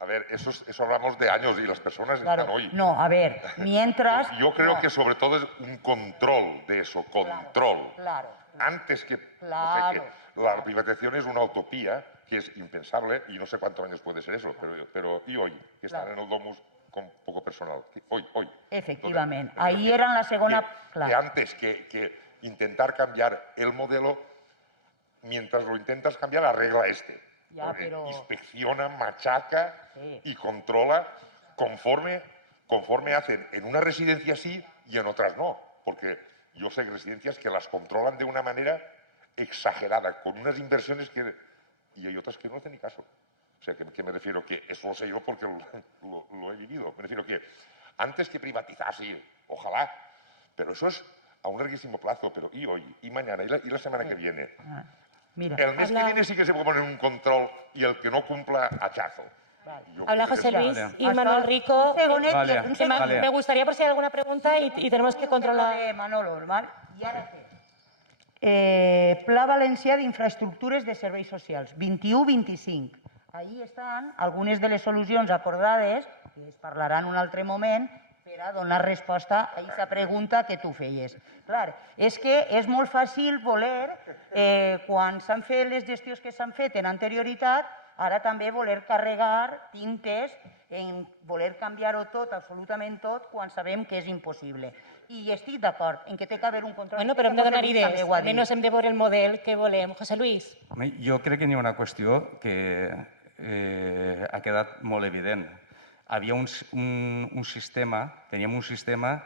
A ver, eso hablamos de años y las personas están hoy. No, a ver, mientras... Yo creo que sobre todo es un control de eso, control. Claro. Antes que... No sé, que la privatización es una utopía que es impensable y no sé cuántos años puede ser eso, pero y hoy, que están en el Domus con poco personal. Hoy. Efectivamente. Ahí era la segunda... Que antes que intentar cambiar el modelo, mientras lo intentas cambiar, arregla este. Ya, pero... Inspecciona, machaca y controla conforme hacen en una residencia sí y en otras no. Porque yo sé residencias que las controlan de una manera exagerada, con unas inversiones que... Y hay otras que no hacen ni caso. O sea, que me refiero que eso lo sé yo porque lo he vivido. Me refiero que antes que privatizar, sí, ojalá, pero eso es a un larguísimo plazo. Pero y hoy, y mañana, y la semana que viene. Mira, El mes que viene sí que se puede poner un control y el que no cumpla, hachazo. Habla José Luis y Manuel Rico. Me gustaría por si hay alguna pregunta y tenemos que controlar. Manolo, ¿vale? I ara què? Pla Valencià d'Infraestructures de Serveis Socials, 21-25. Ahí estan algunes de les solucions acordades, que es parlaran un altre moment, per a donar resposta a aquesta pregunta que tu feies. Clar, és que és molt fàcil voler, quan s'han fet les gestions que s'han fet en anterioritat, ara també voler carregar tintes en voler canviar-ho tot, absolutament tot, quan sabem que és impossible. I estic d'acord en que té que haver un control. Bueno, però hem de donar idees, almenys hem de veure el model que volem. José Luis. Jo crec que hi ha una qüestió que ha quedat molt evident. Havia un sistema, teníem un sistema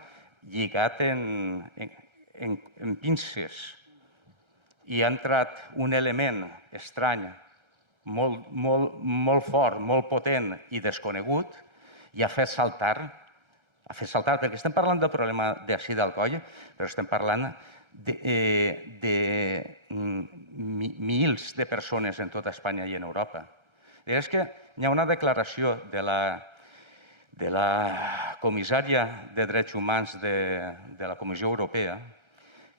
lligat en pinces i ha entrat un element estrany, molt fort, molt potent i desconegut i ha fet saltar, perquè estem parlant del problema d'ací d'Alcoi, però estem parlant de mils de persones en tota Espanya i en Europa. És que hi ha una declaració de la comissària de Drets Humans de la Comissió Europea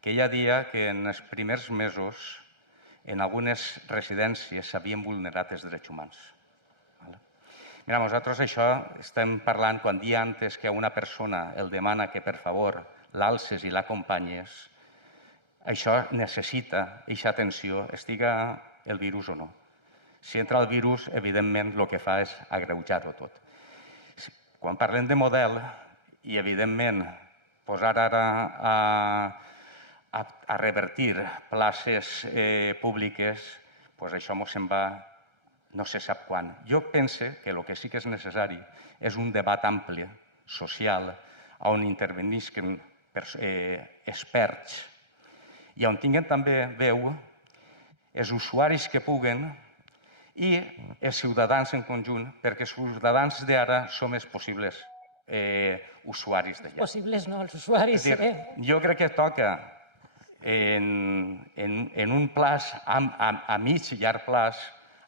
que ella deia que en els primers mesos en algunes residències s'havien vulnerat els drets humans. Mira, nosaltres això estem parlant quan dia antes que a una persona el demana que per favor l'alces i l'acompanyes, això necessita aquesta atenció, estiga el virus o no. Si entra el virus, evidentment, el que fa és agreujar-ho tot. Quan parlem de model, i evidentment posar ara a revertir places públiques, doncs això se'n va no se sap quan. Jo penso que el que sí que és necessari és un debat ampli, social, on intervenisquen experts i on tinguin també veu els usuaris que puguen i els ciutadans en conjunt, perquè els ciutadans d'ara som els possibles usuaris d'allà. Possibles no, els usuaris. Jo crec que toca en un plaç, a mig i llarg plaç,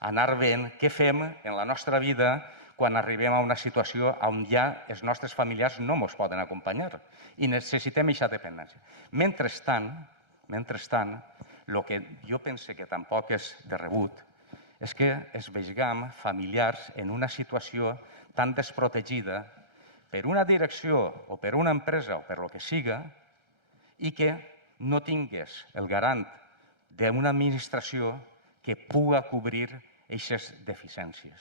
anar veient què fem en la nostra vida quan arribem a una situació on ja els nostres familiars no ens poden acompanyar i necessitem aquesta dependència. Mentrestant, el que jo penso que tampoc és de rebut és que es vegem familiars en una situació tan desprotegida per una direcció o per una empresa o per lo que siga i que no tingués el garant d'una administració que puga cobrir aquestes deficiències.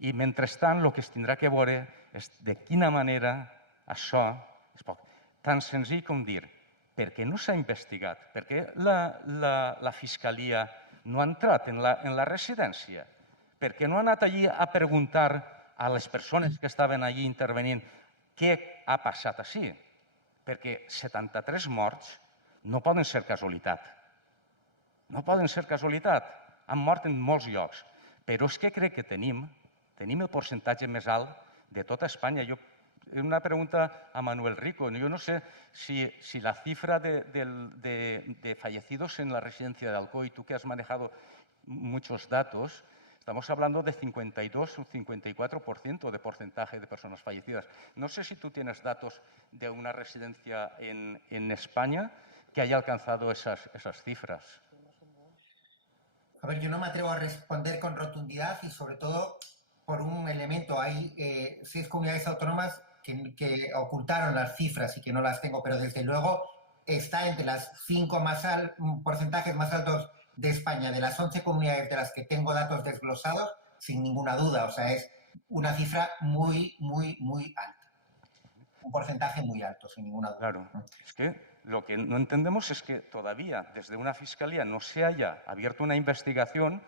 I, mentrestant, el que es tindrà que veure és de quina manera això es pot... Tan senzill com dir, per què no s'ha investigat? Per què la Fiscalia no ha entrat en la residència? Per què no ha anat allí a preguntar a les persones que estaven allí intervenint què ha passat així? Perquè 73 morts no poden ser casualitat. No poden ser casualitat. Han mort en molts llocs. Però és que crec que tenim el percentatge més alt de tota Espanya. Una pregunta a Manuel Rico. Yo no sé si la cifra de fallecidos en la residencia de Alcoy, tú que has manejado muchos datos, estamos hablando de 52 o 54% de porcentaje de personas fallecidas. No sé si tú tienes datos de una residencia en España que haya alcanzado esas cifras. A ver, yo no me atrevo a responder con rotundidad y sobre todo por un elemento. Hay 6 comunidades autónomas que ocultaron las cifras y que no las tengo, pero desde luego está entre las 5 porcentajes más altos de España, de las 11 comunidades de las que tengo datos desglosados, sin ninguna duda. O sea, es una cifra muy, muy, muy alta. Un porcentaje muy alto, sin ninguna duda. Claro, es que lo que no entendemos es que todavía desde una fiscalía no se haya abierto una investigación,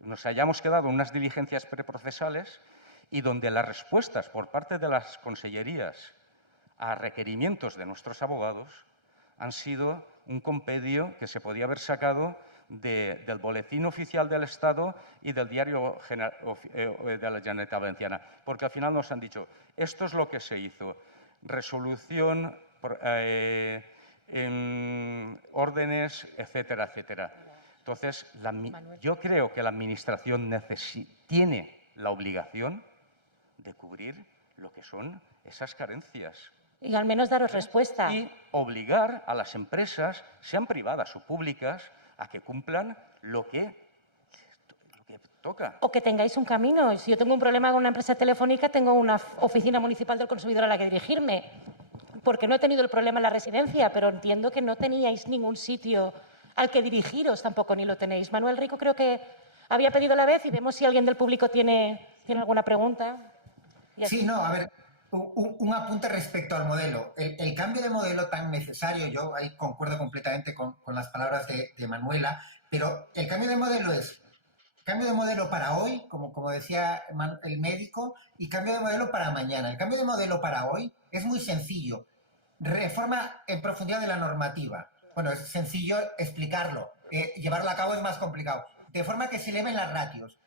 nos hayamos quedado en unas diligencias preprocesales y donde las respuestas por parte de las consellerías a requerimientos de nuestros abogados han sido un compendio que se podía haber sacado del Boletín Oficial del Estado y del Diario de la Generalitat Valenciana, porque al final nos han dicho, esto es lo que se hizo, resolución, órdenes, etcétera, etcétera. Entonces, yo creo que la Administración tiene la obligación de cubrir lo que son esas carencias. Y al menos daros respuesta. Y obligar a las empresas, sean privadas o públicas, a que cumplan lo que toca. O que tengáis un camino. Si yo tengo un problema con una empresa telefónica, tengo una oficina municipal del consumidor a la que dirigirme. Porque no he tenido el problema en la residencia, pero entiendo que no teníais ningún sitio al que dirigiros, tampoco ni lo tenéis. Manuel Rico creo que había pedido la vez y vemos si alguien del público tiene alguna pregunta. Sí, no, a ver, un apunte respecto al modelo. El cambio de modelo tan necesario, yo ahí concuerdo completamente con las palabras de Manuela, pero el cambio de modelo es cambio de modelo para hoy, como decía el médico, y cambio de modelo para mañana. El cambio de modelo para hoy es muy sencillo. Reforma en profundidad de la normativa. Bueno, es sencillo explicarlo. Llevarlo a cabo es más complicado. De forma que se eleven las ratios.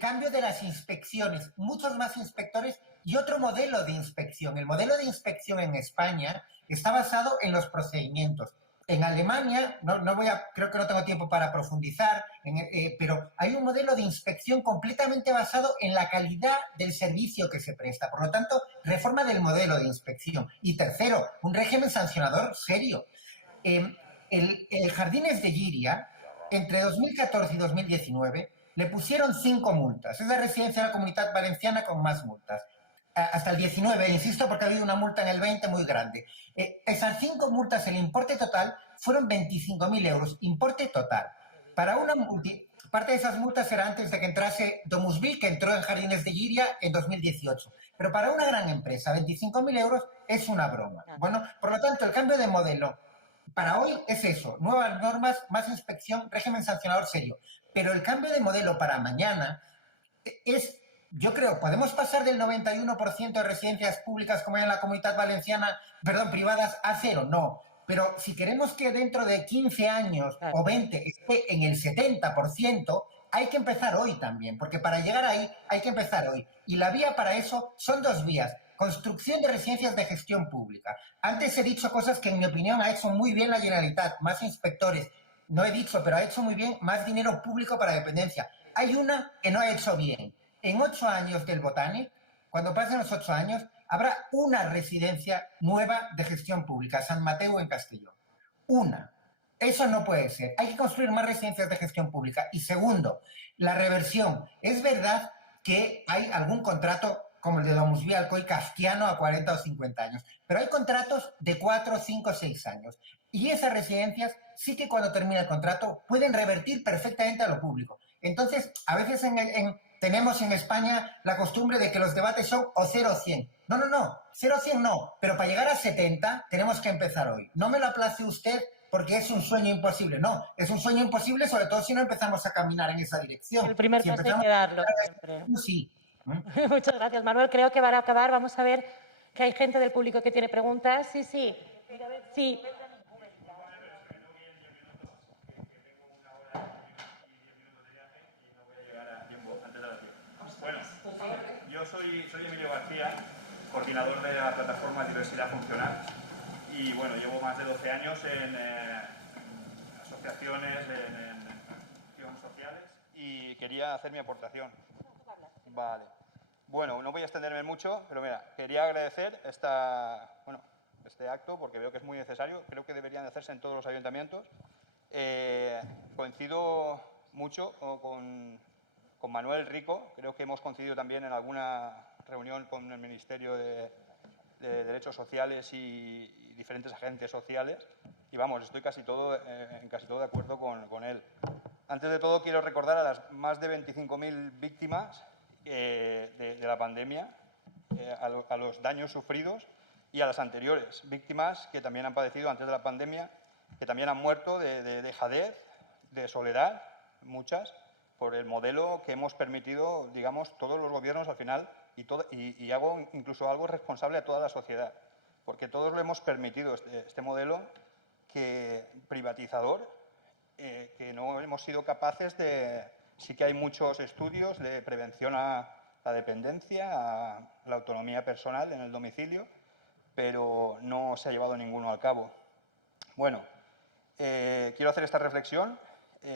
Cambio de las inspecciones. Muchos más inspectores y otro modelo de inspección. El modelo de inspección en España está basado en los procedimientos. En Alemania, creo que no tengo tiempo para profundizar, pero hay un modelo de inspección completamente basado en la calidad del servicio que se presta. Por lo tanto, reforma del modelo de inspección. Y tercero, un régimen sancionador serio. El Jardines de Llíria, entre 2014 y 2019, le pusieron 5 multas. Es la residencia de la Comunitat Valenciana con más multas. Hasta el 19, insisto, porque ha habido una multa en el 20 muy grande. Esas 5 multas, el importe total, fueron 25.000 euros, importe total. Parte de esas multas era antes de que entrase Domusville, que entró en Jardines de Llíria en 2018. Pero para una gran empresa, 25.000 euros es una broma. Bueno, por lo tanto, el cambio de modelo para hoy es eso, nuevas normas, más inspección, régimen sancionador serio. Pero el cambio de modelo para mañana es... Yo creo, podemos pasar del 91% de residencias públicas como hay en la Comunitat Valenciana, privadas, a 0, no. Pero si queremos que dentro de 15 años o 20 esté en el 70%, hay que empezar hoy también, porque para llegar ahí hay que empezar hoy. Y la vía para eso son 2 vías. construcción de residencias de gestión pública. Antes he dicho cosas que en mi opinión ha hecho muy bien la Generalitat, más inspectores. No he dicho, pero ha hecho muy bien más dinero público para dependencia. Hay una que no ha hecho bien. En 8 años del Botanic, cuando pasen los 8 años, habrá una residencia nueva de gestión pública, San Mateo en Castellón. Una. Eso no puede ser. Hay que construir más residencias de gestión pública. Y segundo, la reversión. Es verdad que hay algún contrato como el de Domusvia Alcoy kafkiano a 40 o 50 años, pero hay contratos de 4, 5, 6 años. Y esas residencias sí que cuando termina el contrato pueden revertir perfectamente a lo público. Entonces, a veces tenemos en España la costumbre de que los debates son o 0 o 100. No, 0 o 100 no, pero para llegar a 70 tenemos que empezar hoy. No me lo aplace usted porque es un sueño imposible. No, es un sueño imposible, sobre todo si no empezamos a caminar en esa dirección. El primer paso hay que darlo siempre. Sí. Muchas gracias, Manuel. Creo que para acabar vamos a ver que hay gente del público que tiene preguntas. Sí. Sí. Bueno, yo soy Emilio García, coordinador de la plataforma Diversidad Funcional y bueno, llevo más de 12 años en asociaciones, en acciones sociales y quería hacer mi aportación. Vale. Bueno, no voy a extenderme mucho, pero mira, quería agradecer este acto porque veo que es muy necesario, creo que deberían de hacerse en todos los ayuntamientos. Coincido mucho con Manuel Rico, creo que hemos coincidido también en alguna reunión con el Ministerio de Derechos Sociales y diferentes agentes sociales y vamos, estoy en casi todo de acuerdo con él. Antes de todo quiero recordar a las más de 25.000 víctimas de la pandemia, a los daños sufridos y a las anteriores víctimas que también han padecido antes de la pandemia, que también han muerto de dejadez, de soledad, muchas, por el modelo que hemos permitido, digamos, todos los gobiernos al final y hago incluso algo responsable a toda la sociedad, porque todos lo hemos permitido, este modelo privatizador, que no hemos sido capaces de... Sí que hay muchos estudios de prevención a la dependencia, a la autonomía personal en el domicilio, pero no se ha llevado ninguno a cabo. Bueno, quiero hacer esta reflexión,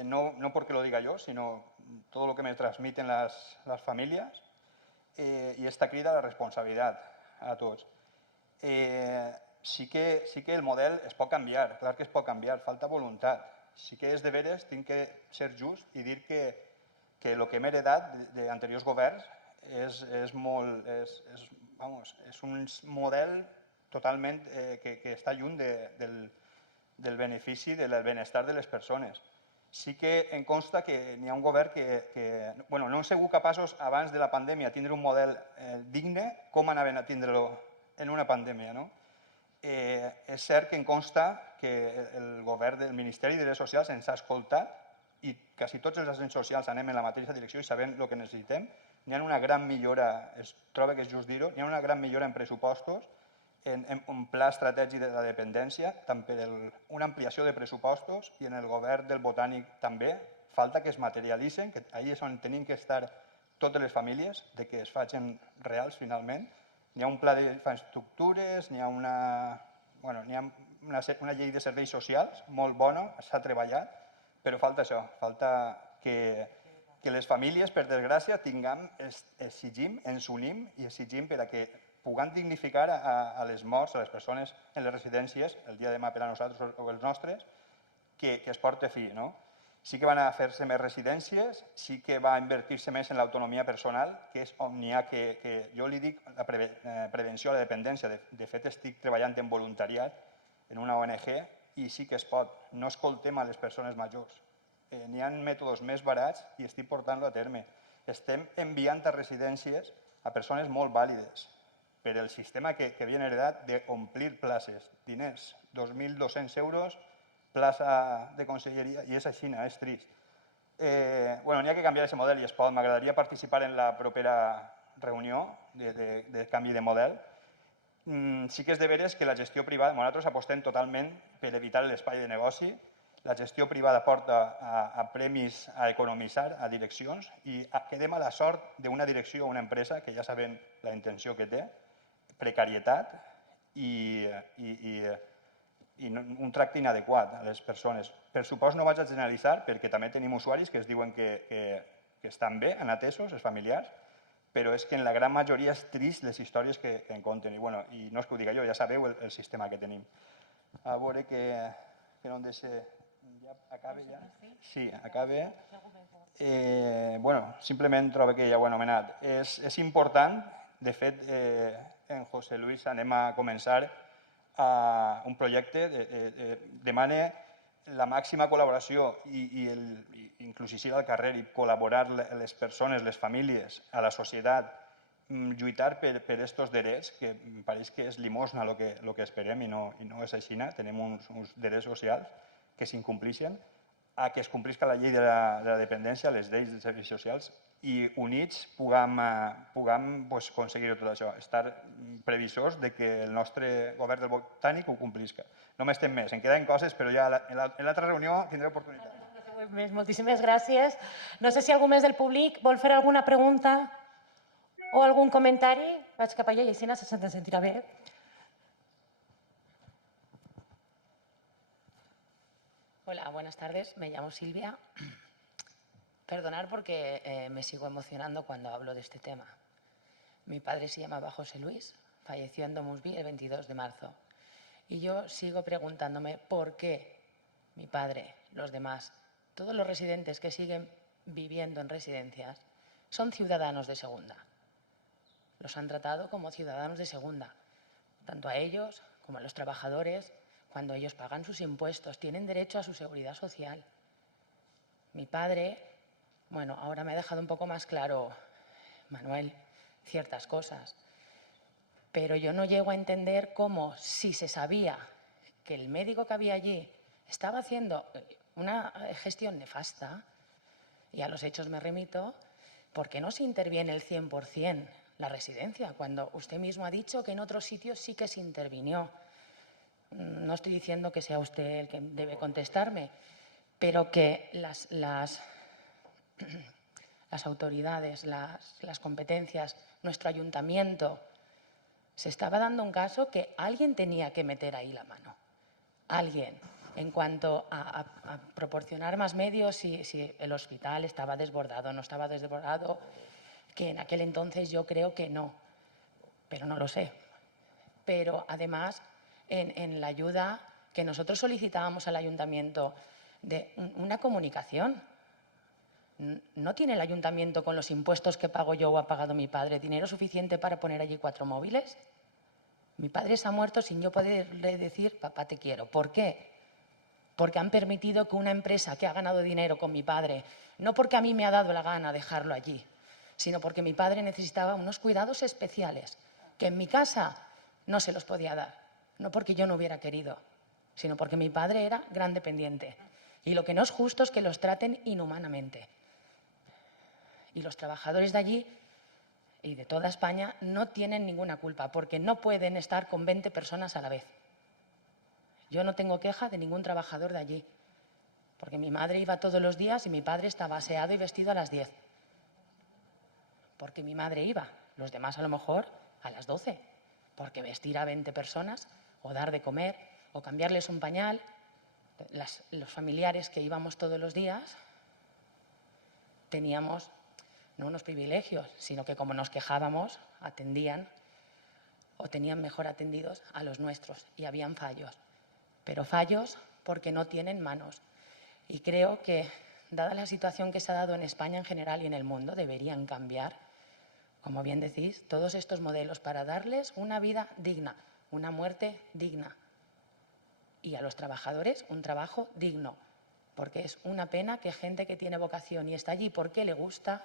no porque lo diga yo, sino todo lo que me transmiten las familias y esta crida a la responsabilitat a tots. Sí que el model es pot canviar, clar que es pot canviar, falta voluntat. Sí que és deberes, tinc que ser just i dir que el que hem heredat d'anteriors governs és un model totalment que està lluny del benefici, del benestar de les persones. Sí que em consta que n'hi ha un govern que no hem sigut capaços abans de la pandèmia de tindre un model digne, com anaven a tindre-lo en una pandèmia, no? És cert que em consta que el govern del Ministeri de Drets Socials ens ha escoltat i quasi tots els agents socials anem en la mateixa direcció i sabem el que necessitem. N'hi ha una gran millora, es troba que és just dir-ho, n'hi ha una gran millora en pressupostos, en un pla estratègic de la dependència, tant per una ampliació de pressupostos i en el govern del Botànic també. Falta que es materialitzen, que allà és on tenim que estar totes les famílies, de que es facin reals finalment. N'hi ha un pla d'infraestructures, n'hi ha una llei de serveis socials molt bona, s'ha treballat, però falta això, falta que les famílies, per desgràcia, exigim, ens unim i exigim per a que puguem dignificar a les morts, a les persones en les residències, el dia de demà per a nosaltres o els nostres, que es porti fi, no? Sí que van a fer-se més residències, sí que va a invertir-se més en l'autonomia personal, que és on n'hi ha que jo li dic la prevenció a la dependència. De fet, estic treballant en voluntariat en una ONG i sí que es pot. No escoltem a les persones majors. N'hi ha mètodes més barats i estic portant-lo a terme. Estem enviant a residències a persones molt vàlides per el sistema que havien heredat d'omplir places, diners, 2.200 euros, plaça de conselleria, i és així, és trist. N'hi ha que canviar aquest model i es pot. M'agradaria participar en la propera reunió de canvi de model. Sí que és de veres que la gestió privada, nosaltres apostem totalment per evitar l'espai de negoci. La gestió privada porta a premis a economitzar, a direccions, i quedem a la sort d'una direcció o una empresa, que ja sabem la intenció que té, precarietat i un tracte inadequat a les persones. Per supost no vaig a generalitzar perquè també tenim usuaris que es diuen que estan bé, han atesos, els familiars, però és que en la gran majoria és trist les històries que en conten. I no és que ho diga jo, ja sabeu el sistema que tenim. A veure que no em deixe... Ja acabe ja? Sí, acabe. Simplement trobo que ja ho he anomenat. És important, de fet, en José Luis anem a començar un projecte, demana la màxima col·laboració i inclús eixir al carrer i col·laborar les persones, les famílies, a la societat, lluitar per aquests drets, que em pareix que és limosna el que esperem i no és així. Tenim uns drets socials que s'incomplixen, a que es complisca la llei de la dependència, les lleis dels serveis socials, i units puguem aconseguir tot això, estar previsors de que el nostre govern del Botànic ho complisca. No m'estem més, en queden coses, però ja en l'altra reunió tindré oportunitat. Moltíssimes gràcies. No sé si algú més del públic vol fer alguna pregunta o algún comentari. Vaig cap allà i així se sentirà bé. Hola, buenas tardes. Me llamo Silvia. Perdonar porque me sigo emocionando cuando hablo de este tema. Mi padre se llamaba José Luis, falleció en Domusvi el 22 de marzo. Y yo sigo preguntándome por qué mi padre, los demás, todos los residentes que siguen viviendo en residencias, son ciudadanos de segunda. Los han tratado como ciudadanos de segunda, tanto a ellos como a los trabajadores. Cuando ellos pagan sus impuestos, tienen derecho a su seguridad social. Mi padre, bueno, ahora me ha dejado un poco más claro, Manuel, ciertas cosas. Pero yo no llego a entender cómo, si se sabía que el médico que había allí estaba haciendo una gestión nefasta, y a los hechos me remito, ¿por qué no se interviene el 100% la residencia? Cuando usted mismo ha dicho que en otros sitios sí que se intervinió. No estoy diciendo que sea usted el que debe contestarme, pero que las autoridades, las competencias, nuestro ayuntamiento, se estaba dando un caso que alguien tenía que meter ahí la mano. Alguien. En cuanto a proporcionar más medios, si el hospital estaba desbordado o no estaba desbordado, que en aquel entonces yo creo que no, pero no lo sé. Pero además, en la ayuda que nosotros solicitábamos al ayuntamiento de una comunicación. ¿No tiene el ayuntamiento, con los impuestos que pago yo o ha pagado mi padre, dinero suficiente para poner allí 4 móviles? Mi padre se ha muerto sin yo poderle decir, papá, te quiero. ¿Por qué? Porque han permitido que una empresa que ha ganado dinero con mi padre, no porque a mí me ha dado la gana dejarlo allí, sino porque mi padre necesitaba unos cuidados especiales que en mi casa no se los podía dar. No porque yo no hubiera querido, sino porque mi padre era gran dependiente. Y lo que no es justo es que los traten inhumanamente. Y los trabajadores de allí y de toda España no tienen ninguna culpa, porque no pueden estar con 20 personas a la vez. Yo no tengo queja de ningún trabajador de allí, porque mi madre iba todos los días y mi padre estaba aseado y vestido a las 10. Porque mi madre iba, los demás a lo mejor a las 12, porque vestir a 20 personas o dar de comer o cambiarles un pañal, los familiares que íbamos todos los días teníamos no unos privilegios, sino que como nos quejábamos, atendían o tenían mejor atendidos a los nuestros y habían fallos. Pero fallos porque no tienen manos. Y creo que, dada la situación que se ha dado en España en general y en el mundo, deberían cambiar, como bien decís, todos estos modelos para darles una vida digna, una muerte digna. Y a los trabajadores un trabajo digno. Porque es una pena que gente que tiene vocación y está allí porque le gusta,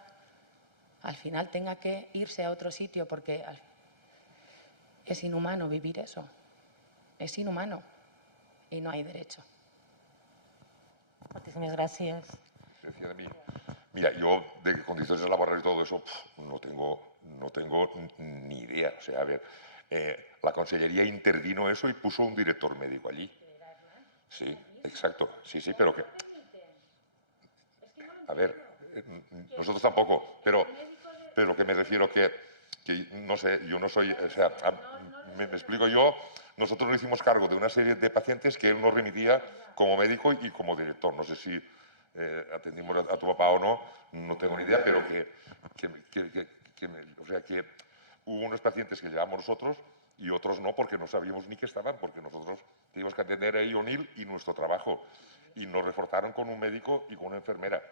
al final tenga que irse a otro sitio, porque es inhumano vivir eso. Es inhumano y no hay derecho. Muchísimas gracias. Decía de mí. Mira, yo de condiciones laborales y todo eso no tengo ni idea. O sea, a ver, la Consellería intervino eso y puso un director médico allí. Sí, exacto. Sí, pero que... A ver, nosotros tampoco, pero que me refiero que no sé, yo no soy... O sea, me explico yo, nosotros nos hicimos cargo de una serie de pacientes que él nos remitía como médico y como director. No sé si atendimos a tu papá o no, no tengo ni idea, pero o sea, que hubo unos pacientes que llevamos nosotros y otros no, porque no sabíamos ni que estaban, porque nosotros teníamos que atender ahí O'Neill y nuestro trabajo. Y nos reforzaron con un médico y con una enfermera.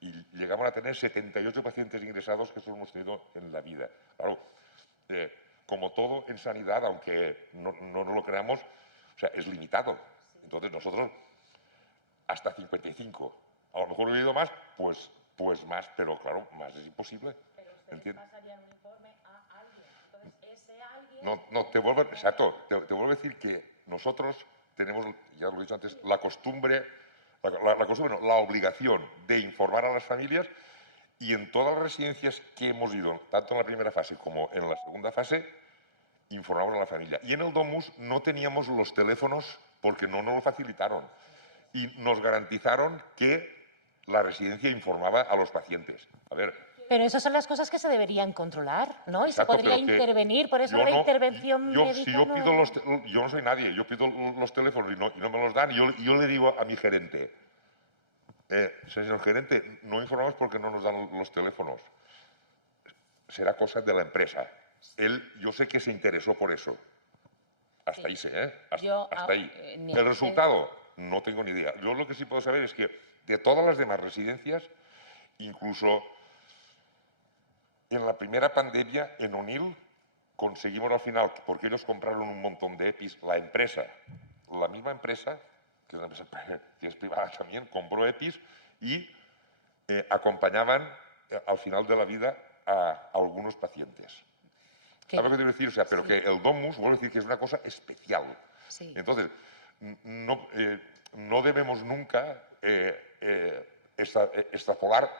Y llegamos a tener 78 pacientes ingresados, que eso hemos tenido en la vida. Claro, como todo en sanidad, aunque no lo creamos, o sea, es limitado. Entonces nosotros, hasta 55. A lo mejor he oído más, pues más, pero claro, más es imposible. ¿Entiendes? Pasarían un informe a alguien. Entonces, ese alguien... No, te vuelvo a decir que nosotros tenemos, ya lo he dicho antes, la costumbre, la obligación de informar a las familias, y en todas las residencias que hemos ido, tanto en la primera fase como en la segunda fase, informamos a la familia. Y en el Domus no teníamos los teléfonos porque no nos lo facilitaron. Y nos garantizaron que la residencia informaba a los pacientes. A ver, Pero esas son las cosas que se deberían controlar, ¿no? Y exacto, se podría pero que intervenir, por eso yo la no- intervención yo, médica si yo no- pido yo no soy nadie, yo pido los teléfonos y no me los dan, y yo le digo a mi gerente, señor gerente, no informamos porque no nos dan los teléfonos. Será cosa de la empresa. Yo sé que se interesó por eso. Hasta ahí sé, ¿eh? Hasta ahí. El resultado, no tengo ni idea. Yo lo que sí puedo saber es que de todas las demás residencias, incluso en la primera pandemia, en O'Neill, conseguimos al final, porque ellos compraron un montón de EPIs, la misma empresa, que es una empresa que es privada también, compró EPIs y acompañaban al final de la vida a algunos pacientes. ¿Sabes lo que quiero decir? O sea, pero que el Domus, vuelvo a decir que es una cosa especial. Sí. Entonces, no debemos nunca extrapolar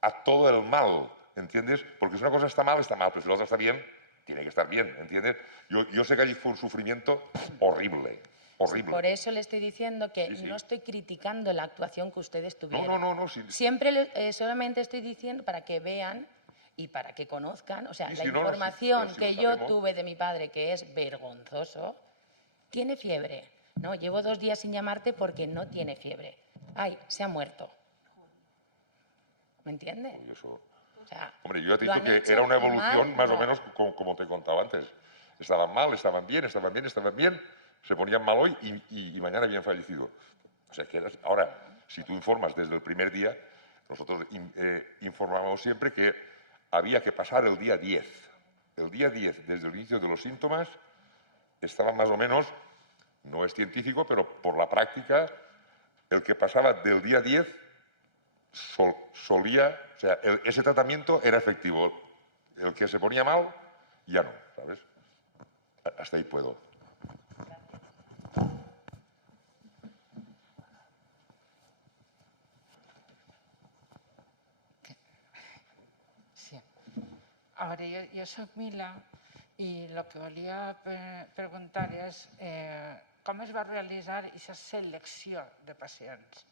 a todo el mal, ¿entiendes? Porque si una cosa está mal, pero si la otra está bien, tiene que estar bien, ¿entiendes? Yo sé que allí fue un sufrimiento horrible, horrible. Por eso le estoy diciendo que Sí, sí. no estoy criticando la actuación que ustedes tuvieron. No, sí. Siempre solamente estoy diciendo para que vean y para que conozcan, o sea, Sí, la sí, no, información sí, lo que yo sabemos. tuve de mi padre, que es vergonzoso, tiene fiebre. No, llevo 2 días sin llamarte porque no tiene fiebre. Ay, se ha muerto. ¿Me entiende? Y eso... O sea, Hombre, yo ya te he lo dicho han que hecho era una evolución mal, más o no. menos como te he contado antes. Estaban mal, estaban bien, se ponían mal hoy y mañana habían fallecido. O sea, que ahora, si tú informas desde el primer día, nosotros informábamos siempre que había que pasar el día 10. El día 10, desde el inicio de los síntomas, estaba más o menos, no es científico, pero por la práctica, el que pasaba del día 10 solía, o sea, ese tratamiento era efectivo. El que se ponía mal, ya no, ¿sabes? Hasta ahí puedo. Sí. A veure, jo soc Mila i el que volia preguntar és com es va realitzar aquesta selecció de pacients.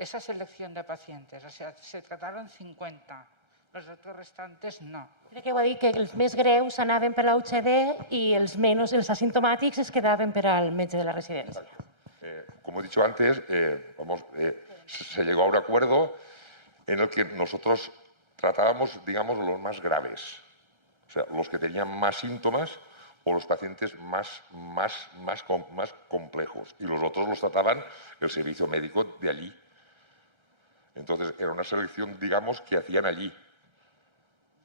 Esa selección de pacientes, o sea, se trataron 50, los otros restantes no. Crec que ho ha dit que els més greus anaven per la UCD i els asimptomàtics es quedaven per al metge de la residència. Como he dicho antes, se llegó a un acuerdo en el que nosotros tratábamos, digamos, los más graves. O sea, los que tenían más síntomas o los pacientes más complejos. Y los otros los trataban el servicio médico de allí. Entonces, era una selección, digamos, que hacían allí.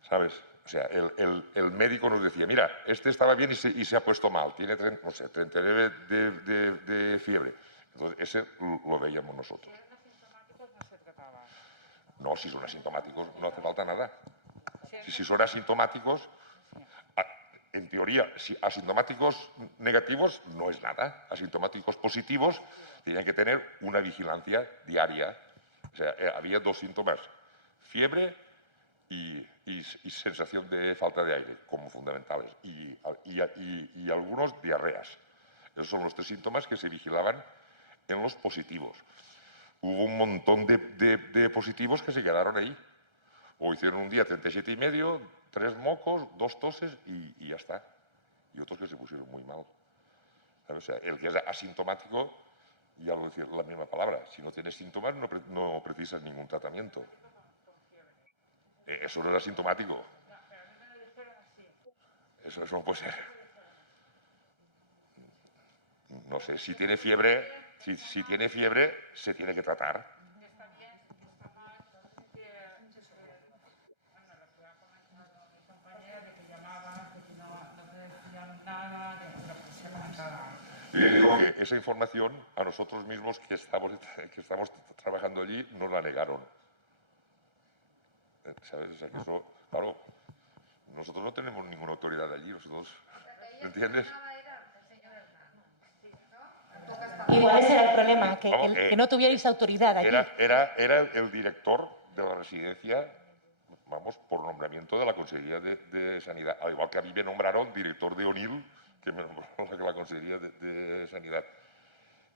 ¿Sabes? O sea, el médico nos decía, mira, este estaba bien y se ha puesto mal, tiene 39 de fiebre. Entonces, ese lo veíamos nosotros. Si eran asintomáticos no se trataban. No, si son asintomáticos no hace falta nada. Si son asintomáticos, en teoría, asintomáticos negativos no es nada. Asintomáticos positivos tenían que tener una vigilancia diaria. O sea, había 2 síntomas, fiebre y sensación de falta de aire como fundamentales y algunos diarreas. Esos son los 3 síntomas que se vigilaban en los positivos. Hubo un montón de positivos que se quedaron ahí. O hicieron un día 37,5, 3 mocos, 2 toses y ya está. Y otros ¿sabes? O sea, el que es asintomático, ya lo decía la misma palabra, si no tienes síntomas no precisas ningún tratamiento. Eso no es asintomático. Eso no puede ser. No sé, si tiene fiebre, si tiene fiebre, se tiene que tratar. Y digo que esa información a nosotros mismos que estamos trabajando allí nos la negaron. ¿Sabes? O sea, que eso, claro, nosotros no tenemos ninguna autoridad allí, nosotros, ¿entiendes? Igual ese era el problema, que no tuvierais autoridad allí. Era el director de la residencia, vamos, por nombramiento de la Consejería de Sanidad. Al igual que a mí me nombraron director de ONIL, que me nombró la Consejería de Sanidad.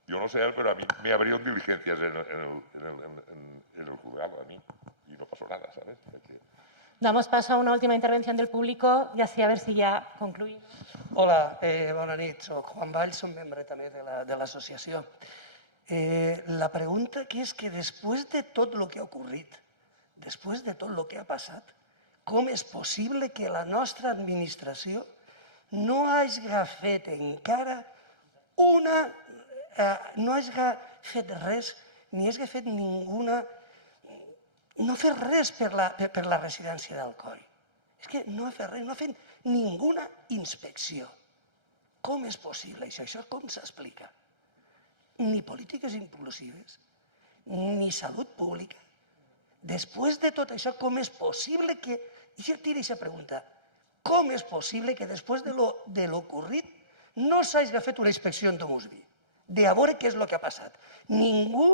Yo no sé él, pero a mí me abrieron diligencias en el juzgado, a mí, y no pasó nada, ¿sabes? Damos paso a una última intervención del público y así a ver si ya concluïm. Hola, bona nit. Soc Juan Valls, soc membre també de l'associació. La pregunta que és que després de tot el que ha ocorrit, després de tot el que ha passat, com és possible que la nostra administració no hagi fet encara no hagi fet res, ni hagi fet no ha fet res per la residència d'Alcoi. És que no ha fet res, no ha fet ninguna inspecció. Com és possible això? Això com s'explica? Ni polítiques inclusives, ni salut pública. Després de tot això, com és possible que... I jo tiro aquesta pregunta. Com és possible que després de l'ocorrit no s'hagi fet una inspecció en Domusvi? De a veure què és el que ha passat. Ningú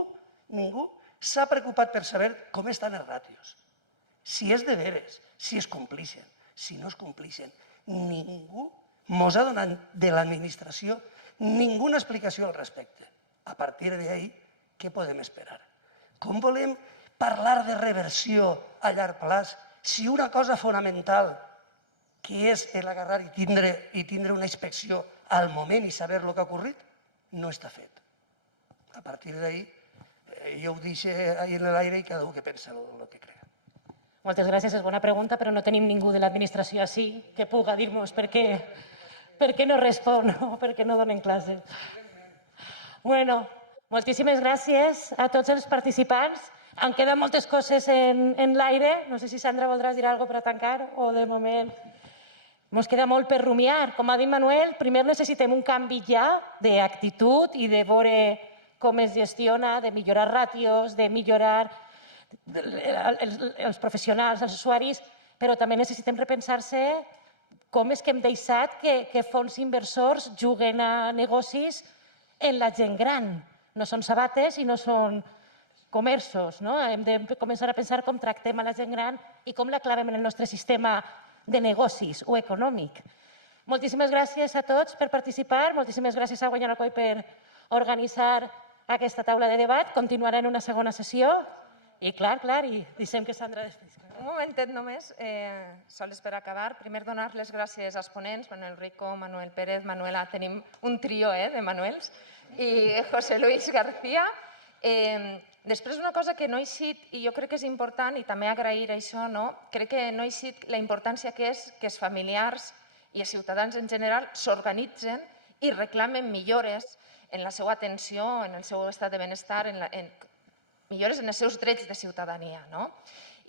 s'ha preocupat per saber com estan els ràtios. Si és de veres, si es complixen, si no es complixen. Ningú mos ha donat de l'administració ninguna explicació al respecte. A partir d'ahí, què podem esperar? Com volem parlar de reversió a llarg plaç si una cosa fonamental que és l'agarrar i tindre una inspecció al moment i saber el que ha ocorrit no està fet? A partir d'ahí, jo ho deixo ahí en l'aire i cada un que pensa el que crea. Moltes gràcies, és bona pregunta, però no tenim ningú de l'administració així que puga dir-nos per què no respon o per què no donen classe. Bueno, moltíssimes gràcies a tots els participants. Em queden moltes coses en l'aire. No sé si Sandra voldràs dir alguna cosa per a tancar o de moment ens queda molt per rumiar. Com ha dit Manuel, primer necessitem un canvi ja d'actitud i de veure com es gestiona, de millorar ràtios, de millorar els professionals, els usuaris, però també necessitem repensar-se com és que hem deixat que fons inversors juguen a negocis en la gent gran. No són sabates i no són comerços. Hem de començar a pensar com tractem a la gent gran i com la clavem en el nostre sistema de negocis o econòmic. Moltíssimes gràcies a tots per participar, moltíssimes gràcies a Guanyar Alcoi per organitzar aquesta taula de debat. Continuarà en una segona sessió i, clar, i deixem que Sandra despedisca. Un momentet només, sols per acabar. Primer donar les gràcies als ponents, Manuel Rico, Manuel Pérez, Manuela, tenim un trio de Manuels, i José Luis García. Després una cosa que no ha eixit, i jo crec que és important, i també agrair això, crec que no ha eixit la importància que és que els familiars i els ciutadans en general s'organitzen i reclamen millores en la seva atenció, en el seu estat de benestar, millores en els seus drets de ciutadania.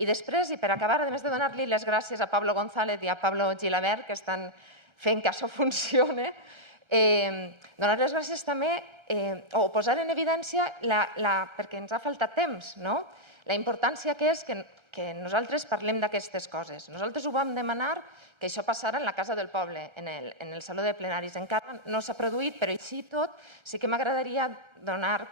I després, i per acabar, a més de donar-li les gràcies a Pablo González i a Pablo Gilabert, que estan fent que això funcioni, donar les gràcies també o posar en evidència, perquè ens ha faltat temps, la importància que és que nosaltres parlem d'aquestes coses. Nosaltres ho vam demanar que això passara en la Casa del Poble, en el Saló de Plenaris. Encara no s'ha produït, però així tot sí que m'agradaria donar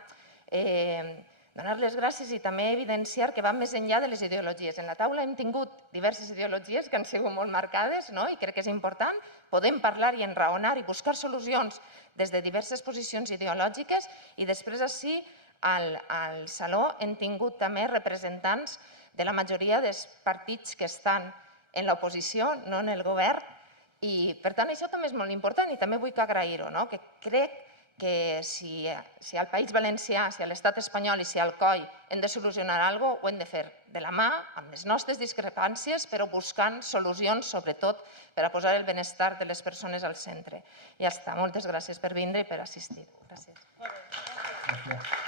les gràcies i també evidenciar que va més enllà de les ideologies. En la taula hem tingut diverses ideologies que han sigut molt marcades i crec que és important. Podem parlar i enraonar i buscar solucions des de diverses posicions ideològiques i després així al Saló hem tingut també representants de la majoria dels partits que estan en l'oposició, no en el govern, i per tant això també és molt important i també vull agrair-ho, que crec que si al País Valencià, si a l'Estat espanyol i si al COI hem de solucionar alguna cosa, ho hem de fer de la mà, amb les nostres discrepàncies, però buscant solucions, sobretot, per a posar el benestar de les persones al centre. Ja està. Moltes gràcies per vindre i per assistir. Gràcies.